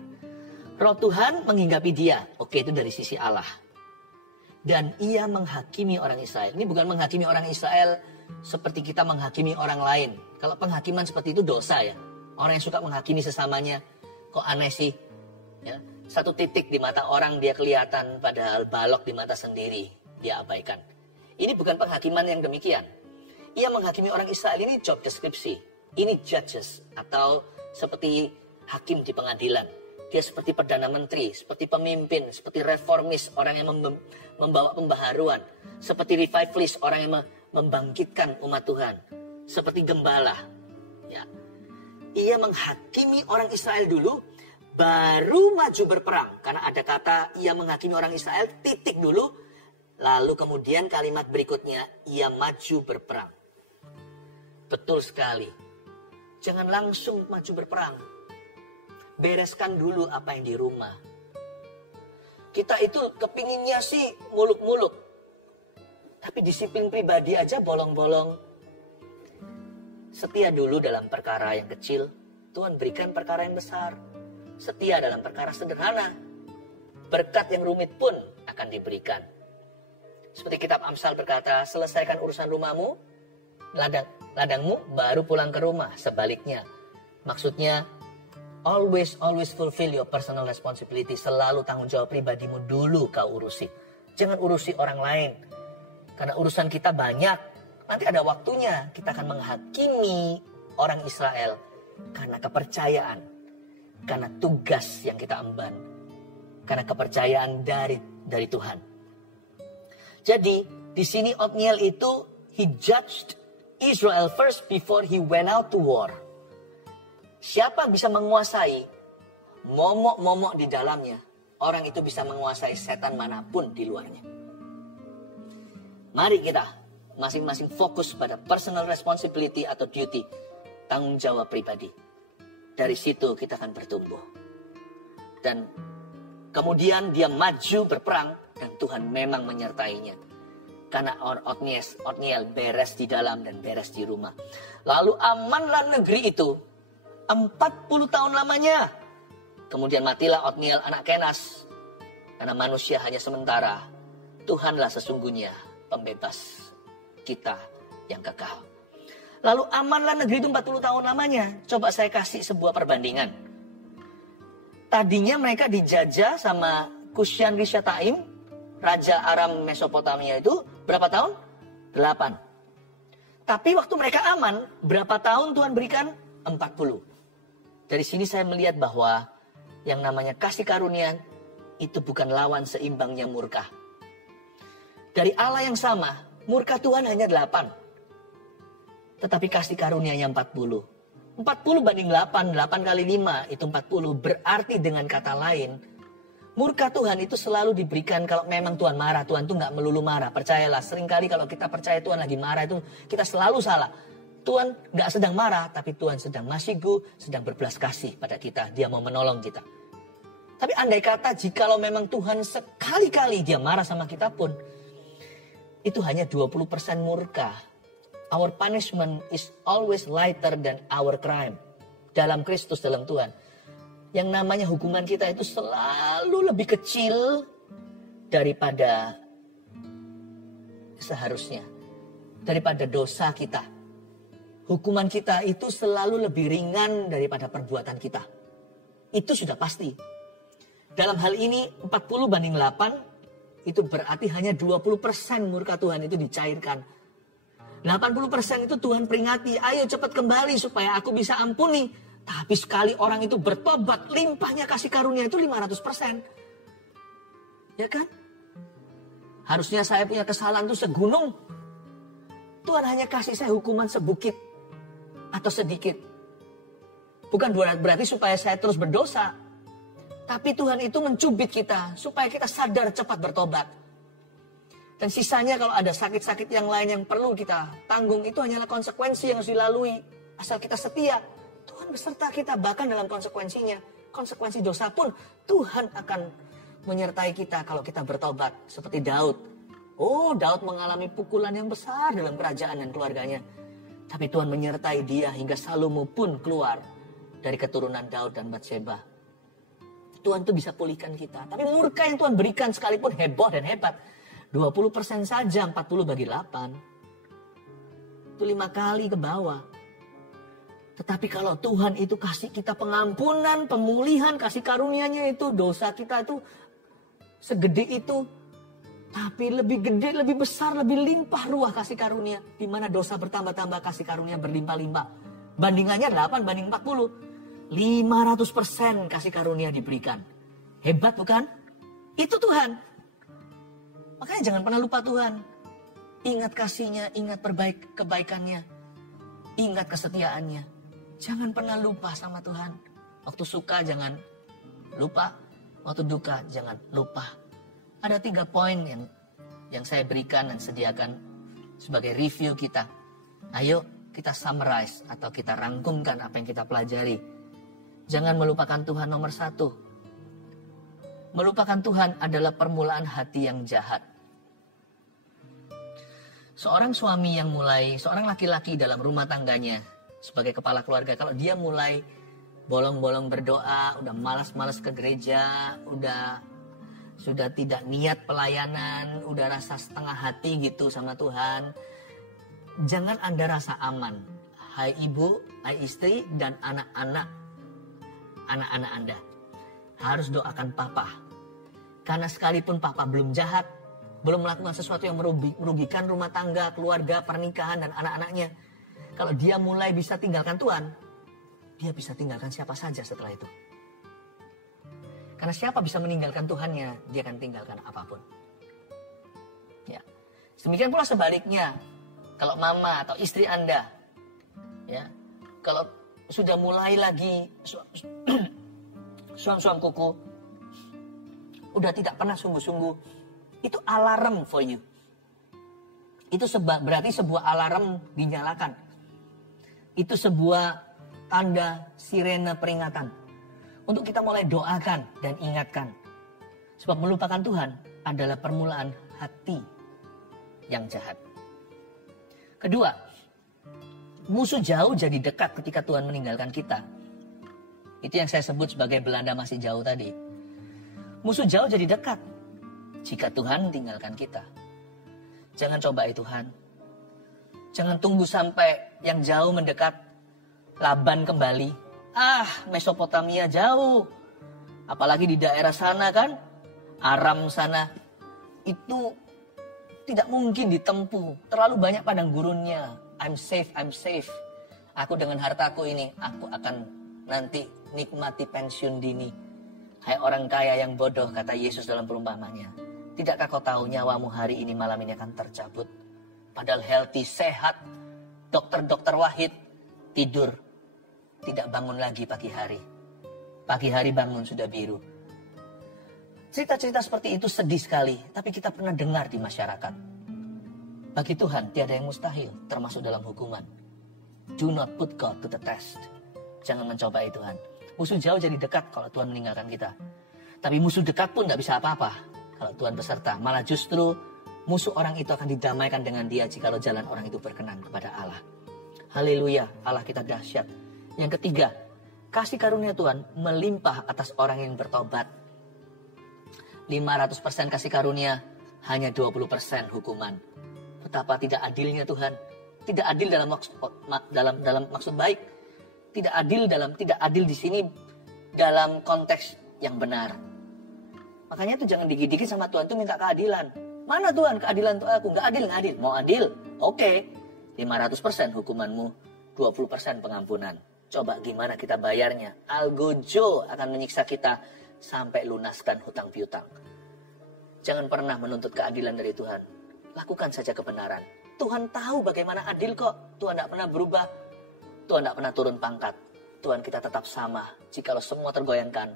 Roh Tuhan menghinggapi dia, oke, itu dari sisi Allah. Dan ia menghakimi orang Israel. Ini bukan menghakimi orang Israel seperti kita menghakimi orang lain. Kalau penghakiman seperti itu dosa ya. Orang yang suka menghakimi sesamanya, kok aneh sih. Ya. Satu titik di mata orang dia kelihatan, padahal balok di mata sendiri dia abaikan. Ini bukan penghakiman yang demikian. Ia menghakimi orang Israel, ini job deskripsi. Ini judges atau seperti hakim di pengadilan. Dia seperti perdana menteri, seperti pemimpin, seperti reformis, orang yang membawa pembaharuan. Seperti revivalist, orang yang membangkitkan umat Tuhan seperti gembala. Ya. Ia menghakimi orang Israel dulu, baru maju berperang. Karena ada kata ia menghakimi orang Israel, titik dulu. Lalu kemudian kalimat berikutnya, ia maju berperang. Betul sekali. Jangan langsung maju berperang. Bereskan dulu apa yang di rumah. Kita itu kepinginnya sih muluk-muluk. Tapi disiplin pribadi aja bolong-bolong. Setia dulu dalam perkara yang kecil, Tuhan berikan perkara yang besar. Setia dalam perkara sederhana, berkat yang rumit pun akan diberikan. Seperti kitab Amsal berkata, selesaikan urusan rumahmu, ladangmu, baru pulang ke rumah. Sebaliknya, maksudnya, always fulfill your personal responsibility. Selalu tanggung jawab pribadimu dulu kau urusi. Jangan urusi orang lain. Karena urusan kita banyak. Nanti ada waktunya kita akan menghakimi orang Israel. Karena kepercayaan. Karena tugas yang kita emban. Karena kepercayaan dari Tuhan. Jadi di sini Othniel itu he judged Israel first before he went out to war. Siapa bisa menguasai momok-momok di dalamnya, orang itu bisa menguasai setan manapun di luarnya. Mari kita masing-masing fokus pada personal responsibility atau duty, tanggung jawab pribadi. Dari situ kita akan bertumbuh. Dan kemudian dia maju berperang dan Tuhan memang menyertainya. Karena Othniel beres di dalam dan beres di rumah. Lalu amanlah negeri itu 40 tahun lamanya. Kemudian matilah Othniel anak Kenas. Karena manusia hanya sementara. Tuhanlah sesungguhnya pembebas kita yang kekal. Lalu amanlah negeri itu 40 tahun lamanya. Coba saya kasih sebuah perbandingan. Tadinya mereka dijajah sama Kusyan Rishathaim, Raja Aram Mesopotamia itu berapa tahun? 8. Tapi waktu mereka aman, berapa tahun Tuhan berikan? 40. Dari sini saya melihat bahwa yang namanya kasih karunia itu bukan lawan seimbangnya murka. Dari Allah yang sama, murka Tuhan hanya 8. Tetapi kasih karunia-Nya 40. 40 banding 8, 8 kali 5 itu 40. Berarti dengan kata lain, murka Tuhan itu selalu diberikan kalau memang Tuhan marah. Tuhan itu nggak melulu marah. Percayalah, seringkali kalau kita percaya Tuhan lagi marah itu kita selalu salah. Tuhan nggak sedang marah, tapi Tuhan sedang masigu, sedang berbelas kasih pada kita. Dia mau menolong kita. Tapi andai kata jikalau memang Tuhan sekali-kali dia marah sama kita pun, itu hanya 20% murka. Our punishment is always lighter than our crime. Dalam Kristus, dalam Tuhan. Yang namanya hukuman kita itu selalu lebih kecil daripada seharusnya. Daripada dosa kita. Hukuman kita itu selalu lebih ringan daripada perbuatan kita. Itu sudah pasti. Dalam hal ini 40 banding 8 itu berarti hanya 20% murka Tuhan itu dicairkan. 80% itu Tuhan peringati, ayo cepat kembali supaya aku bisa ampuni. Tapi sekali orang itu bertobat, limpahnya kasih karunia itu 500%. Ya kan? Harusnya saya punya kesalahan itu segunung. Tuhan hanya kasih saya hukuman sebukit atau sedikit. Bukan berarti supaya saya terus berdosa. Tapi Tuhan itu mencubit kita supaya kita sadar cepat bertobat. Dan sisanya kalau ada sakit-sakit yang lain yang perlu kita tanggung, itu hanyalah konsekuensi yang harus dilalui. Asal kita setia, Tuhan beserta kita bahkan dalam konsekuensinya. Konsekuensi dosa pun Tuhan akan menyertai kita kalau kita bertobat. Seperti Daud. Oh, Daud mengalami pukulan yang besar dalam kerajaan dan keluarganya. Tapi Tuhan menyertai dia hingga Salomo pun keluar dari keturunan Daud dan Batseba. Tuhan itu bisa pulihkan kita. Tapi murka yang Tuhan berikan sekalipun heboh dan hebat. 20% saja, 40 bagi 8. Itu 5 kali ke bawah. Tetapi kalau Tuhan itu kasih kita pengampunan, pemulihan, kasih karunia-Nya itu, dosa kita itu segede itu. Tapi lebih gede, lebih besar, lebih limpah ruah kasih karunia. Di mana dosa bertambah-tambah, kasih karunia berlimpah-limpah. Bandingannya 8 banding 40. 500% kasih karunia diberikan. Hebat bukan? Itu Tuhan. Makanya jangan pernah lupa Tuhan. Ingat kasihnya, ingat kebaikannya, ingat kesetiaannya. Jangan pernah lupa sama Tuhan. Waktu suka jangan lupa, waktu duka jangan lupa. Ada 3 poin yang saya berikan dan sediakan sebagai review kita. Ayo kita summarize atau kita rangkumkan apa yang kita pelajari. Jangan melupakan Tuhan nomor 1. Melupakan Tuhan adalah permulaan hati yang jahat. Seorang laki-laki dalam rumah tangganya sebagai kepala keluarga, kalau dia mulai bolong-bolong berdoa, udah malas-malas ke gereja, sudah tidak niat pelayanan, udah rasa setengah hati gitu sama Tuhan, jangan Anda rasa aman. Hai ibu, hai istri, dan anak-anak Anda harus doakan papa. Karena sekalipun papa belum jahat, belum melakukan sesuatu yang merugikan rumah tangga, keluarga, pernikahan, dan anak-anaknya, kalau dia mulai bisa tinggalkan Tuhan, dia bisa tinggalkan siapa saja setelah itu. Karena siapa bisa meninggalkan Tuhannya, dia akan tinggalkan apapun. Ya. Demikian pula sebaliknya, kalau mama atau istri Anda, ya, kalau sudah mulai lagi suam-suam kuku, udah tidak pernah sungguh-sungguh, itu alarm for you. Itu berarti sebuah alarm dinyalakan. Itu sebuah tanda sirene peringatan untuk kita mulai doakan dan ingatkan. Sebab melupakan Tuhan adalah permulaan hati yang jahat. Kedua, musuh jauh jadi dekat ketika Tuhan meninggalkan kita. Itu yang saya sebut sebagai Belanda masih jauh tadi. Musuh jauh jadi dekat jika Tuhan tinggalkan kita. Jangan cobai Tuhan. Jangan tunggu sampai yang jauh mendekat. Laban kembali. Mesopotamia jauh. Apalagi di daerah sana kan. Aram sana. Itu tidak mungkin ditempuh. Terlalu banyak padang gurunnya. I'm safe. Aku dengan hartaku ini, aku akan nanti nikmati pensiun dini. Hai orang kaya yang bodoh, kata Yesus dalam perumpamannya. Tidakkah kau tahu nyawamu hari ini malam ini akan tercabut? Padahal healthy, sehat, dokter-dokter wahid, tidur, tidak bangun lagi pagi hari. Pagi hari bangun sudah biru. Cerita-cerita seperti itu sedih sekali, tapi kita pernah dengar di masyarakat. Bagi Tuhan tiada yang mustahil, termasuk dalam hukuman. Do not put God to the test. Jangan mencobai Tuhan. Musuh jauh jadi dekat kalau Tuhan meninggalkan kita. Tapi musuh dekat pun tidak bisa apa-apa kalau Tuhan beserta. Malah justru musuh orang itu akan didamaikan dengan dia jikalau jalan orang itu berkenan kepada Allah. Haleluya, Allah kita dahsyat. Yang ketiga, kasih karunia Tuhan melimpah atas orang yang bertobat. 500% kasih karunia, hanya 20% hukuman. Betapa tidak adilnya Tuhan. Tidak adil dalam maksud baik. Tidak adil di sini dalam konteks yang benar. Makanya itu jangan dikit-dikit sama Tuhan itu minta keadilan. Mana Tuhan keadilan untuk aku? Nggak adil. Mau adil? Oke. 500% hukumanmu, 20% pengampunan. Coba gimana kita bayarnya? Algojo akan menyiksa kita sampai lunaskan hutang piutang. Jangan pernah menuntut keadilan dari Tuhan. Lakukan saja kebenaran. Tuhan tahu bagaimana adil kok. Tuhan tidak pernah berubah. Tuhan tidak pernah turun pangkat. Tuhan kita tetap sama. Jikalau semua tergoyangkan,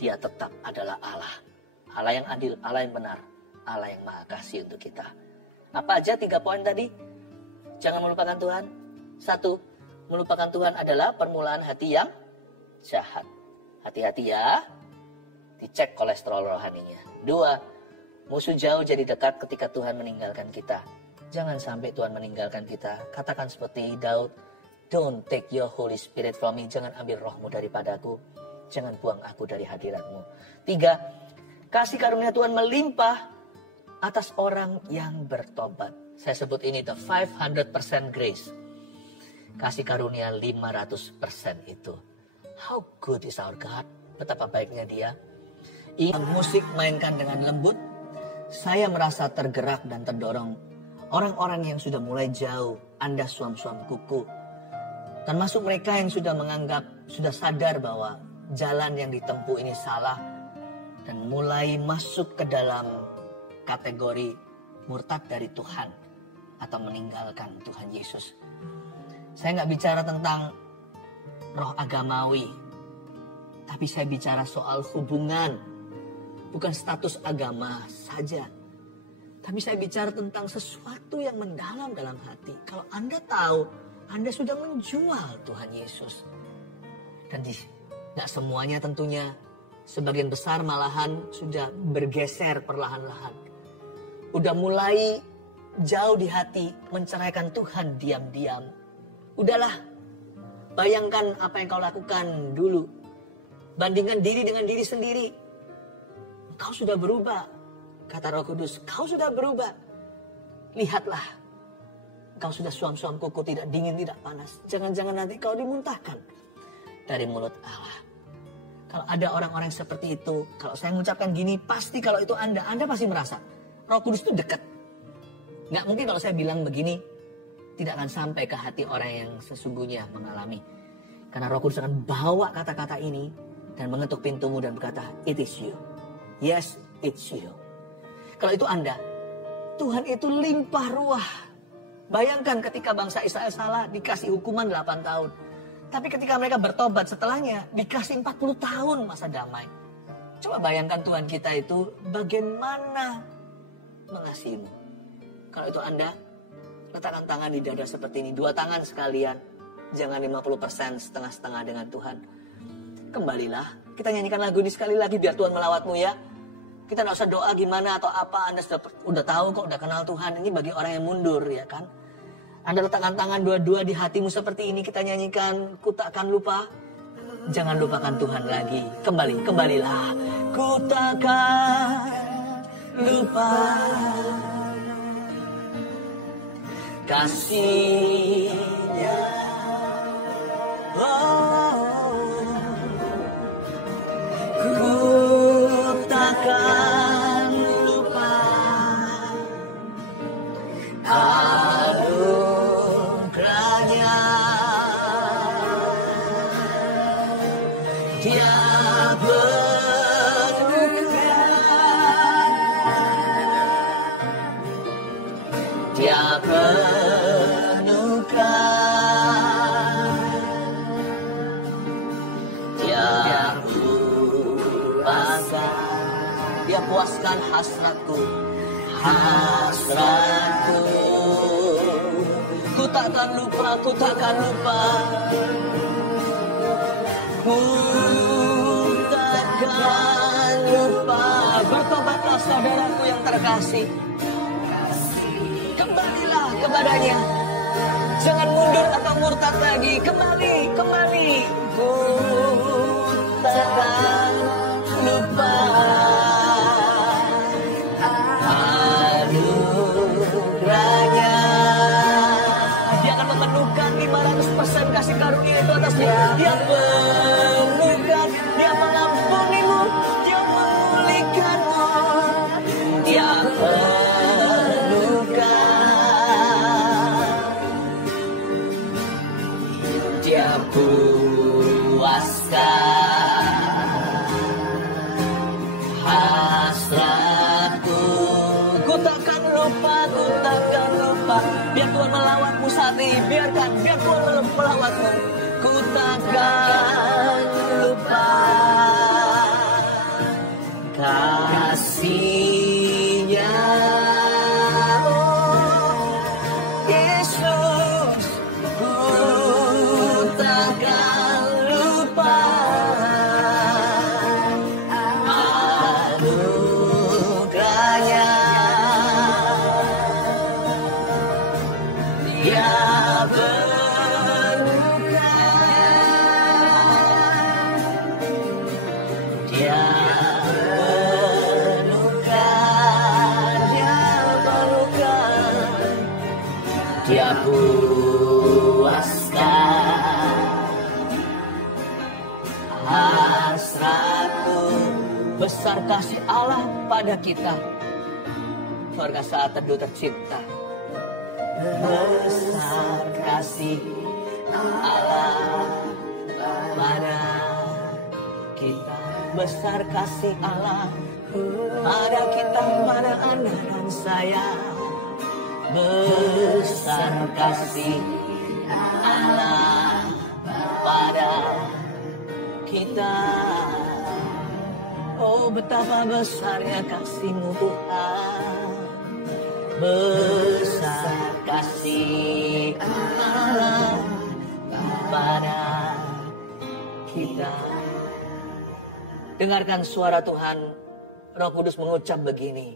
Dia tetap adalah Allah. Allah yang adil, Allah yang benar, Allah yang maha kasih untuk kita. Apa aja 3 poin tadi? Jangan melupakan Tuhan. 1, melupakan Tuhan adalah permulaan hati yang jahat. Hati-hati ya. Dicek kolesterol rohaninya. 2, musuh jauh jadi dekat ketika Tuhan meninggalkan kita. Jangan sampai Tuhan meninggalkan kita. Katakan seperti Daud, don't take your Holy Spirit from me. Jangan ambil rohmu daripadaku. Jangan buang aku dari hadiratmu. 3, kasih karunia Tuhan melimpah atas orang yang bertobat. Saya sebut ini the 500% grace. Kasih karunia 500% itu. How good is our God? Betapa baiknya Dia. Musik mainkan dengan lembut. Saya merasa tergerak dan terdorong. Orang-orang yang sudah mulai jauh, Anda suam-suam kuku. Termasuk mereka yang sudah menganggap, sudah sadar bahwa jalan yang ditempuh ini salah. Dan mulai masuk ke dalam kategori murtad dari Tuhan. atau meninggalkan Tuhan Yesus. Saya nggak bicara tentang roh agamawi, tapi saya bicara soal hubungan, bukan status agama saja. Tapi saya bicara tentang sesuatu yang mendalam dalam hati. Kalau Anda tahu, Anda sudah menjual Tuhan Yesus. Dan tidak semuanya tentunya, sebagian besar malahan sudah bergeser perlahan-lahan. Udah mulai jauh di hati menceraikan Tuhan diam-diam. Udahlah, bayangkan apa yang kau lakukan dulu. Bandingkan diri dengan diri sendiri. Kau sudah berubah. Kata Roh Kudus, kau sudah berubah. Lihatlah, kau sudah suam-suam kuku, tidak dingin, tidak panas. Jangan-jangan nanti kau dimuntahkan dari mulut Allah. Kalau ada orang-orang seperti itu, kalau saya mengucapkan gini, pasti kalau itu Anda pasti merasa Roh Kudus itu dekat. Nggak mungkin kalau saya bilang begini, tidak akan sampai ke hati orang yang sesungguhnya mengalami. Karena Roh Kudus akan bawa kata-kata ini dan mengetuk pintumu dan berkata, it is you. Yes, it's you. Kalau itu Anda, Tuhan itu limpah ruah. Bayangkan ketika bangsa Israel salah, dikasih hukuman 8 tahun. Tapi ketika mereka bertobat setelahnya, dikasih 40 tahun masa damai. Coba bayangkan Tuhan kita itu bagaimana mengasihimu. Kalau itu Anda, letakkan tangan di dada seperti ini. 2 tangan sekalian. Jangan 50% setengah-setengah dengan Tuhan. Kembalilah. Kita nyanyikan lagu ini sekali lagi biar Tuhan melawatmu ya. Kita tidak usah doa gimana atau apa. Anda sudah tahu kok, udah kenal Tuhan. Ini bagi orang yang mundur ya kan. Anda letakkan tangan dua-dua di hatimu seperti ini. Kita nyanyikan ku takkan lupa. Jangan lupakan Tuhan lagi. Kembalilah. Ku takkan lupa kasih-Nya. Ku takkan lupa anugerah-Nya. Dia puaskan hasratku. Ku takkan lupa, ku takkan lupa. Ku takkan lupa. Bertobatlah saudaraku yang terkasih. Kembalilah kepadanya. Jangan mundur atau murtad lagi. Kembali. Ku takkan lupa anugerah-Nya. Dia akan memenuhkan 500% kasih karunia itu atasmu. Dia penuhkan, Dia mengampunimu, Dia memulihkanmu. Dia penuhkan, Dia puaskan hasratku. Ku takkan lupa. Biar Tuhan melawatmu saat ini. Biar Tuhan melawatmu. Ku takkan lupa kasih-Nya. Yesus, ku takkan lupa anugerah-Nya. Dia puaskan hasratku. Besar kasih Allah pada kita. Keluarga Saat Teduh tercipta. Besar kasih Allah pada kita. Besar kasih Allah pada kita, pada Anda dan saya. besar kasih Allah pada kita. Oh, betapa besarnya kasih-Mu Tuhan. Besar kasih Allah pada kita. Dengarkan suara Tuhan. Roh Kudus mengucap begini,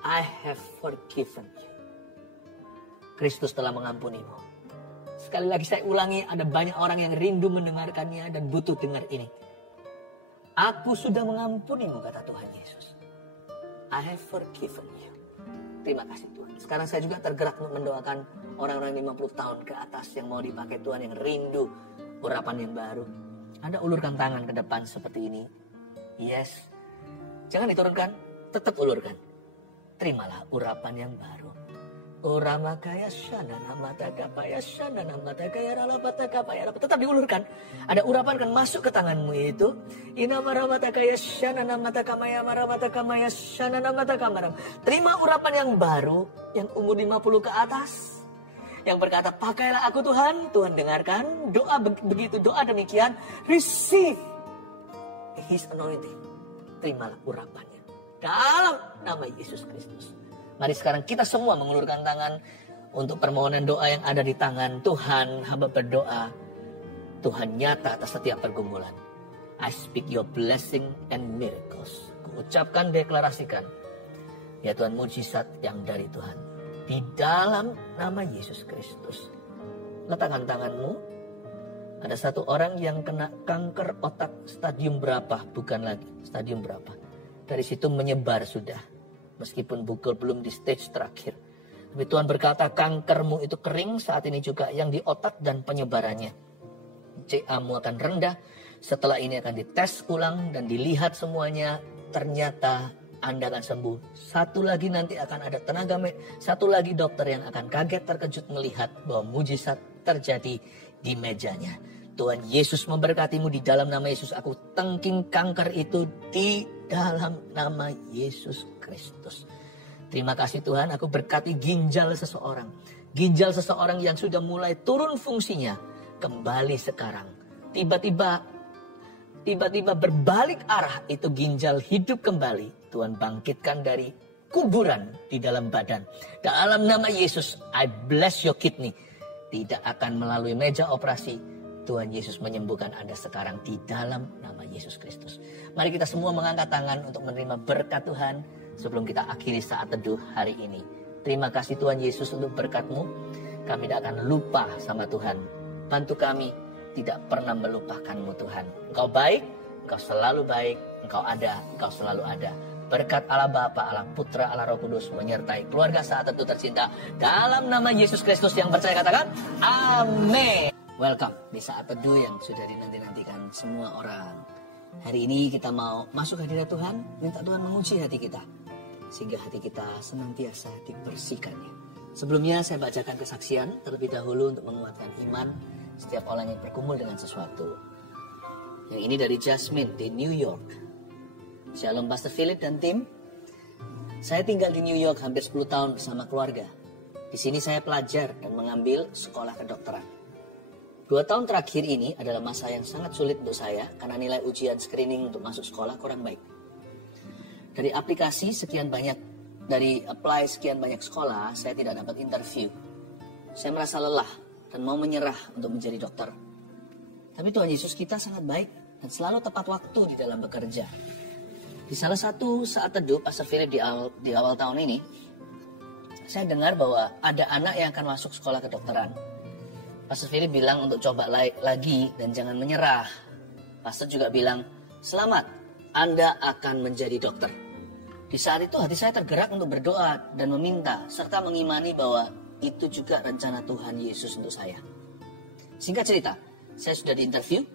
I have forgiven you. Kristus telah mengampunimu. Sekali lagi saya ulangi, ada banyak orang yang rindu mendengarkannya dan butuh dengar ini. Aku sudah mengampunimu, kata Tuhan Yesus. I have forgiven you. Terima kasih Tuhan. Sekarang saya juga tergerak untuk mendoakan orang-orang 50 tahun ke atas yang mau dipakai Tuhan, yang rindu urapan yang baru. Anda ulurkan tangan ke depan seperti ini. Yes. Jangan diturunkan, tetap ulurkan. Terimalah urapan yang baru. Urama kaya shana namata kapaya shana namata kaya ralapata kapaya. Tetap diulurkan. Ada urapan kan masuk ke tanganmu itu. Ina maramata kaya shana namata kamaya maramata kamaya shana namata kamaram. Terima urapan yang baru yang umur 50 ke atas. Yang berkata, pakailah aku Tuhan. Tuhan dengarkan. Doa begitu, doa demikian. Receive His anointing. Terimalah urapannya. Dalam nama Yesus Kristus. Mari sekarang kita semua mengulurkan tangan untuk permohonan doa yang ada di tangan Tuhan. Hamba berdoa, Tuhan nyata atas setiap pergumulan. I speak your blessing and miracles. Kuucapkan, deklarasikan, ya Tuhan, mujizat yang dari Tuhan. Di dalam nama Yesus Kristus. Letakkan tanganmu. Ada satu orang yang kena kanker otak stadium berapa, bukan lagi stadium berapa. Dari situ menyebar sudah. Meskipun bukan belum di stage terakhir. Tapi Tuhan berkata kankermu itu kering saat ini juga yang di otak dan penyebarannya. CA-mu akan rendah. Setelah ini akan dites ulang dan dilihat semuanya. Ternyata Anda akan sembuh. Satu lagi nanti akan ada tenaga satu lagi dokter yang akan kaget terkejut melihat bahwa mujizat terjadi di mejanya. Tuhan Yesus memberkatimu. Di dalam nama Yesus aku tangking kanker itu di dalam nama Yesus Kristus. Terima kasih Tuhan, aku berkati ginjal seseorang. Ginjal seseorang yang sudah mulai turun fungsinya. Kembali sekarang. Tiba-tiba berbalik arah itu ginjal hidup kembali. Tuhan bangkitkan dari kuburan di dalam badan. Dalam nama Yesus, I bless your kidney. Tidak akan melalui meja operasi. Tuhan Yesus menyembuhkan Anda sekarang di dalam nama Yesus Kristus. Mari kita semua mengangkat tangan untuk menerima berkat Tuhan sebelum kita akhiri saat teduh hari ini. Terima kasih Tuhan Yesus untuk berkat-Mu. Kami tidak akan lupa sama Tuhan. Bantu kami tidak pernah melupakan-Mu Tuhan. Engkau baik, Engkau selalu baik, Engkau ada, Engkau selalu ada. Berkat Allah Bapa, Allah Putra, Allah Roh Kudus menyertai keluarga saat teduh tercinta. Dalam nama Yesus Kristus yang percaya katakan, amin. Welcome di saat teduh yang sudah dinanti-nantikan semua orang. Hari ini kita mau masuk hadirat Tuhan, minta Tuhan menguji hati kita. Sehingga hati kita senantiasa dibersihkannya. Sebelumnya saya bacakan kesaksian terlebih dahulu untuk menguatkan iman setiap orang yang berkumpul dengan sesuatu. Yang ini dari Jasmine di New York. Shalom Pastor Philip dan tim. Saya tinggal di New York hampir 10 tahun bersama keluarga. Di sini saya pelajar dan mengambil sekolah kedokteran. 2 tahun terakhir ini adalah masa yang sangat sulit untuk saya karena nilai ujian screening untuk masuk sekolah kurang baik. Dari aplikasi sekian banyak, dari apply sekian banyak sekolah, saya tidak dapat interview. Saya merasa lelah dan mau menyerah untuk menjadi dokter. Tapi Tuhan Yesus kita sangat baik dan selalu tepat waktu di dalam bekerja. Di salah satu saat teduh Pastor Philip di awal tahun ini, saya dengar bahwa ada anak yang akan masuk sekolah kedokteran. Pastor Philip bilang untuk coba lagi dan jangan menyerah. Pastor juga bilang, selamat, Anda akan menjadi dokter. Di saat itu hati saya tergerak untuk berdoa dan meminta, serta mengimani bahwa itu juga rencana Tuhan Yesus untuk saya. Singkat cerita, saya sudah diinterview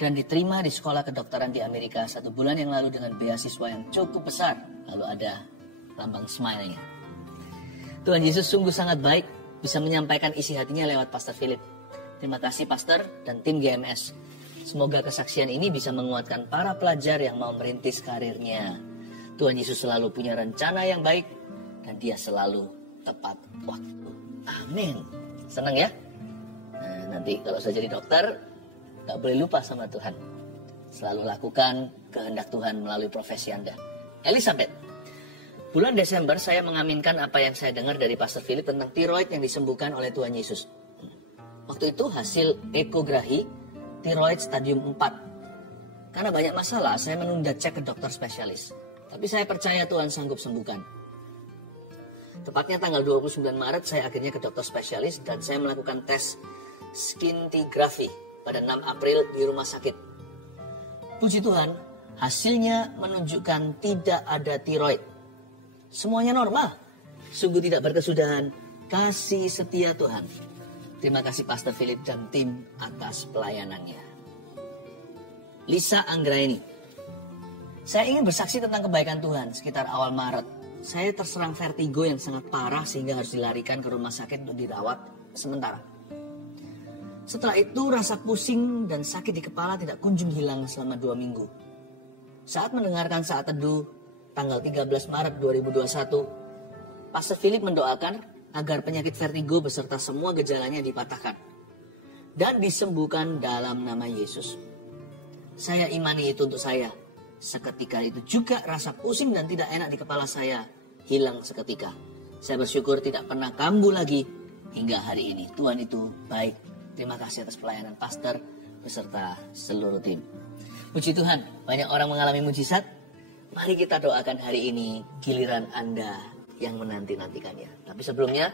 dan diterima di sekolah kedokteran di Amerika 1 bulan yang lalu dengan beasiswa yang cukup besar. Lalu ada lambang smile-nya. Tuhan Yesus sungguh sangat baik. Bisa menyampaikan isi hatinya lewat Pastor Philip. Terima kasih Pastor dan tim GMS. Semoga kesaksian ini bisa menguatkan para pelajar yang mau merintis karirnya. Tuhan Yesus selalu punya rencana yang baik dan Dia selalu tepat waktu. Amin. Senang ya? Nah, nanti kalau saya jadi dokter, gak boleh lupa sama Tuhan. Selalu lakukan kehendak Tuhan melalui profesi Anda. Elizabeth, bulan Desember saya mengaminkan apa yang saya dengar dari Pastor Philip tentang tiroid yang disembuhkan oleh Tuhan Yesus. Waktu itu hasil ekografi tiroid stadium 4. Karena banyak masalah, saya menunda cek ke dokter spesialis. Tapi saya percaya Tuhan sanggup sembuhkan. Tepatnya tanggal 29 Maret saya akhirnya ke dokter spesialis dan saya melakukan tes scintigraphy pada 6 April di rumah sakit. Puji Tuhan, hasilnya menunjukkan tidak ada tiroid. Semuanya normal. Sungguh tidak berkesudahan. Kasih setia Tuhan. Terima kasih Pastor Philip dan tim atas pelayanannya. Lisa Anggraini. Saya ingin bersaksi tentang kebaikan Tuhan sekitar awal Maret. Saya terserang vertigo yang sangat parah sehingga harus dilarikan ke rumah sakit untuk dirawat sementara. Setelah itu rasa pusing dan sakit di kepala tidak kunjung hilang selama 2 minggu. Saat mendengarkan saat teduh tanggal 13 Maret 2021, Pastor Philip mendoakan agar penyakit vertigo beserta semua gejalanya dipatahkan dan disembuhkan dalam nama Yesus. Saya imani itu untuk saya. Seketika itu juga rasa pusing dan tidak enak di kepala saya hilang seketika. Saya bersyukur tidak pernah kambuh lagi hingga hari ini. Tuhan itu baik. Terima kasih atas pelayanan pastor beserta seluruh tim. Puji Tuhan, banyak orang mengalami mujizat. Mari kita doakan hari ini giliran Anda yang menanti-nantikannya. Tapi sebelumnya,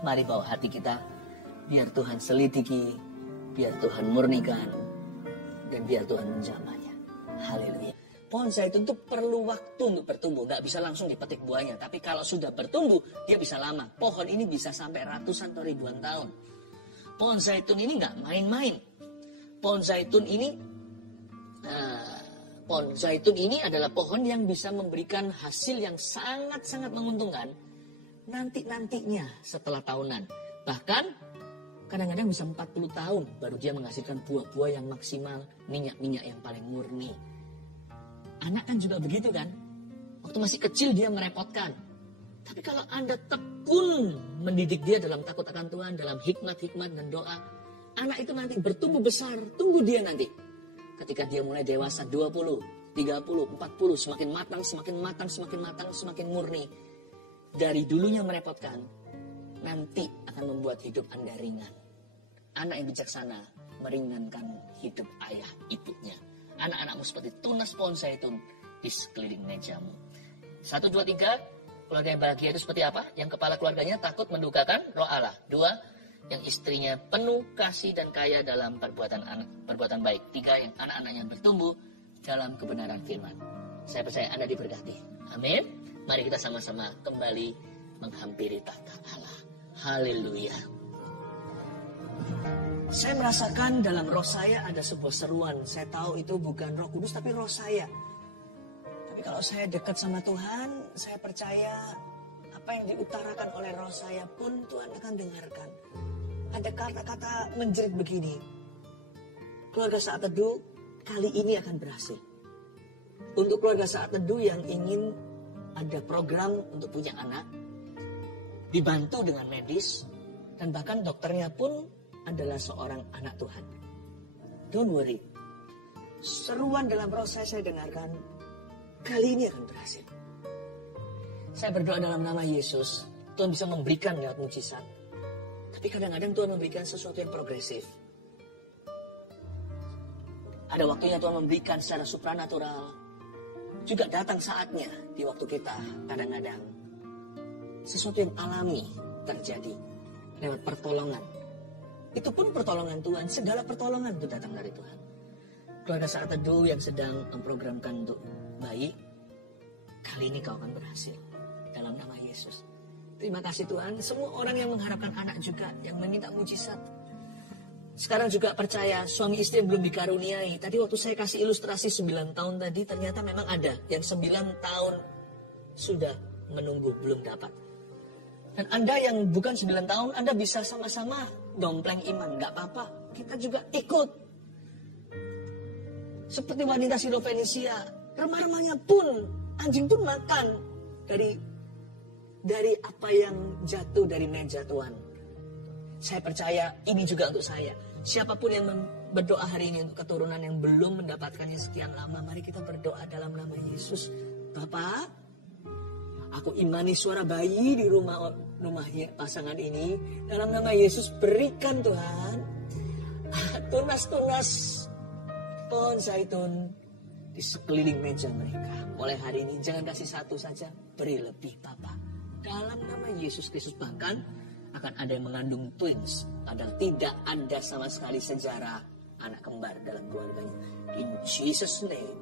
mari bawa hati kita biar Tuhan selidiki, biar Tuhan murnikan, dan biar Tuhan menjamahnya. Haleluya. Pohon zaitun itu perlu waktu untuk bertumbuh. Nggak bisa langsung dipetik buahnya. Tapi kalau sudah bertumbuh, dia bisa lama. Pohon ini bisa sampai ratusan atau ribuan tahun. Pohon zaitun ini nggak main-main. Pohon zaitun ini adalah pohon yang bisa memberikan hasil yang sangat-sangat menguntungkan nantinya setelah tahunan. Bahkan kadang-kadang bisa 40 tahun baru dia menghasilkan buah-buah yang maksimal, minyak-minyak yang paling murni. Anak kan juga begitu kan? Waktu masih kecil dia merepotkan. Tapi kalau Anda tekun mendidik dia dalam takut akan Tuhan, dalam hikmat-hikmat dan doa, anak itu nanti bertumbuh besar. Tunggu dia nanti. Ketika dia mulai dewasa 20, 30, 40, semakin matang, semakin murni. Dari dulunya merepotkan, nanti akan membuat hidup Anda ringan. Anak yang bijaksana meringankan hidup ayah ibunya. Anak-anakmu seperti tunas pohon zaitun di sekeliling mejamu. 1, 2, 3, keluarga yang bahagia itu seperti apa? Yang kepala keluarganya takut mendukakan roh Allah. 2, yang istrinya penuh kasih dan kaya dalam perbuatan baik. 3, yang anak-anaknya bertumbuh dalam kebenaran firman. Saya percaya Anda diberkati. Amin. Mari kita sama-sama kembali menghampiri tahta Allah. Haleluya. Saya merasakan dalam roh saya ada sebuah seruan. Saya tahu itu bukan Roh Kudus tapi roh saya. Tapi kalau saya dekat sama Tuhan, saya percaya apa yang diutarakan oleh roh saya pun Tuhan akan dengarkan. Ada kata-kata menjerit begini. Keluarga Saat Teduh kali ini akan berhasil. Untuk keluarga Saat Teduh yang ingin ada program untuk punya anak, dibantu dengan medis, dan bahkan dokternya pun adalah seorang anak Tuhan. Don't worry. Seruan dalam roh saya dengarkan, kali ini akan berhasil. Saya berdoa dalam nama Yesus, Tuhan bisa memberikan lewat mujizat. Tapi kadang-kadang Tuhan memberikan sesuatu yang progresif. Ada waktunya Tuhan memberikan secara supranatural. Juga datang saatnya di waktu kita kadang-kadang sesuatu yang alami terjadi lewat pertolongan. Itu pun pertolongan Tuhan, segala pertolongan itu datang dari Tuhan. Keluarga Saat Teduh yang sedang memprogramkan untuk bayi, kali ini kau akan berhasil dalam nama Yesus. Terima kasih Tuhan, semua orang yang mengharapkan anak juga, yang meminta mujizat. Sekarang juga percaya suami istri yang belum dikaruniai. Tadi waktu saya kasih ilustrasi 9 tahun tadi, ternyata memang ada yang 9 tahun sudah menunggu belum dapat. Dan Anda yang bukan 9 tahun, Anda bisa sama-sama dompleng iman. Gak apa-apa, kita juga ikut. Seperti wanita Sirofenisia, remah-remahnya pun, anjing pun makan dari dari apa yang jatuh dari meja Tuhan. Saya percaya ini juga untuk saya. Siapapun yang berdoa hari ini untuk keturunan yang belum mendapatkannya sekian lama, mari kita berdoa dalam nama Yesus. Bapak, aku imani suara bayi di rumah pasangan ini. Dalam nama Yesus berikan Tuhan tunas-tunas pohon zaitun di sekeliling meja mereka. Mulai hari ini jangan kasih satu saja, beri lebih Bapak. Dalam nama Yesus Kristus, bahkan akan ada yang mengandung twins, padahal tidak ada sama sekali sejarah anak kembar dalam keluarganya. In Jesus name,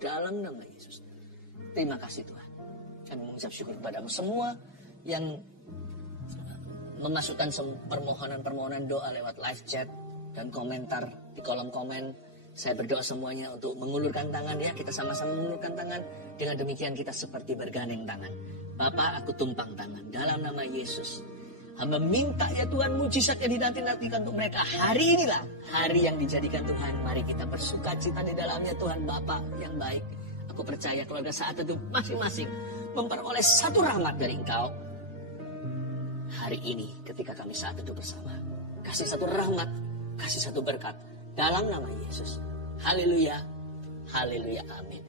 dalam nama Yesus. Terima kasih Tuhan. Kami mengucap syukur kepadamu semua yang memasukkan permohonan-permohonan doa lewat live chat dan komentar di kolom komen. Saya berdoa semuanya untuk mengulurkan tangan ya. Kita sama-sama mengulurkan tangan. Dengan demikian kita seperti bergandeng tangan. Bapak, aku tumpang tangan dalam nama Yesus. Hamba minta ya Tuhan, mujizat yang dinanti-nantikan untuk mereka. Hari inilah hari yang dijadikan Tuhan. Mari kita bersuka cita di dalamnya Tuhan Bapa yang baik. Aku percaya keluarga saat itu masing-masing memperoleh satu rahmat dari Engkau. Hari ini ketika kami saat itu bersama. Kasih satu rahmat, kasih satu berkat. Dalam nama Yesus. Haleluya, haleluya, amin.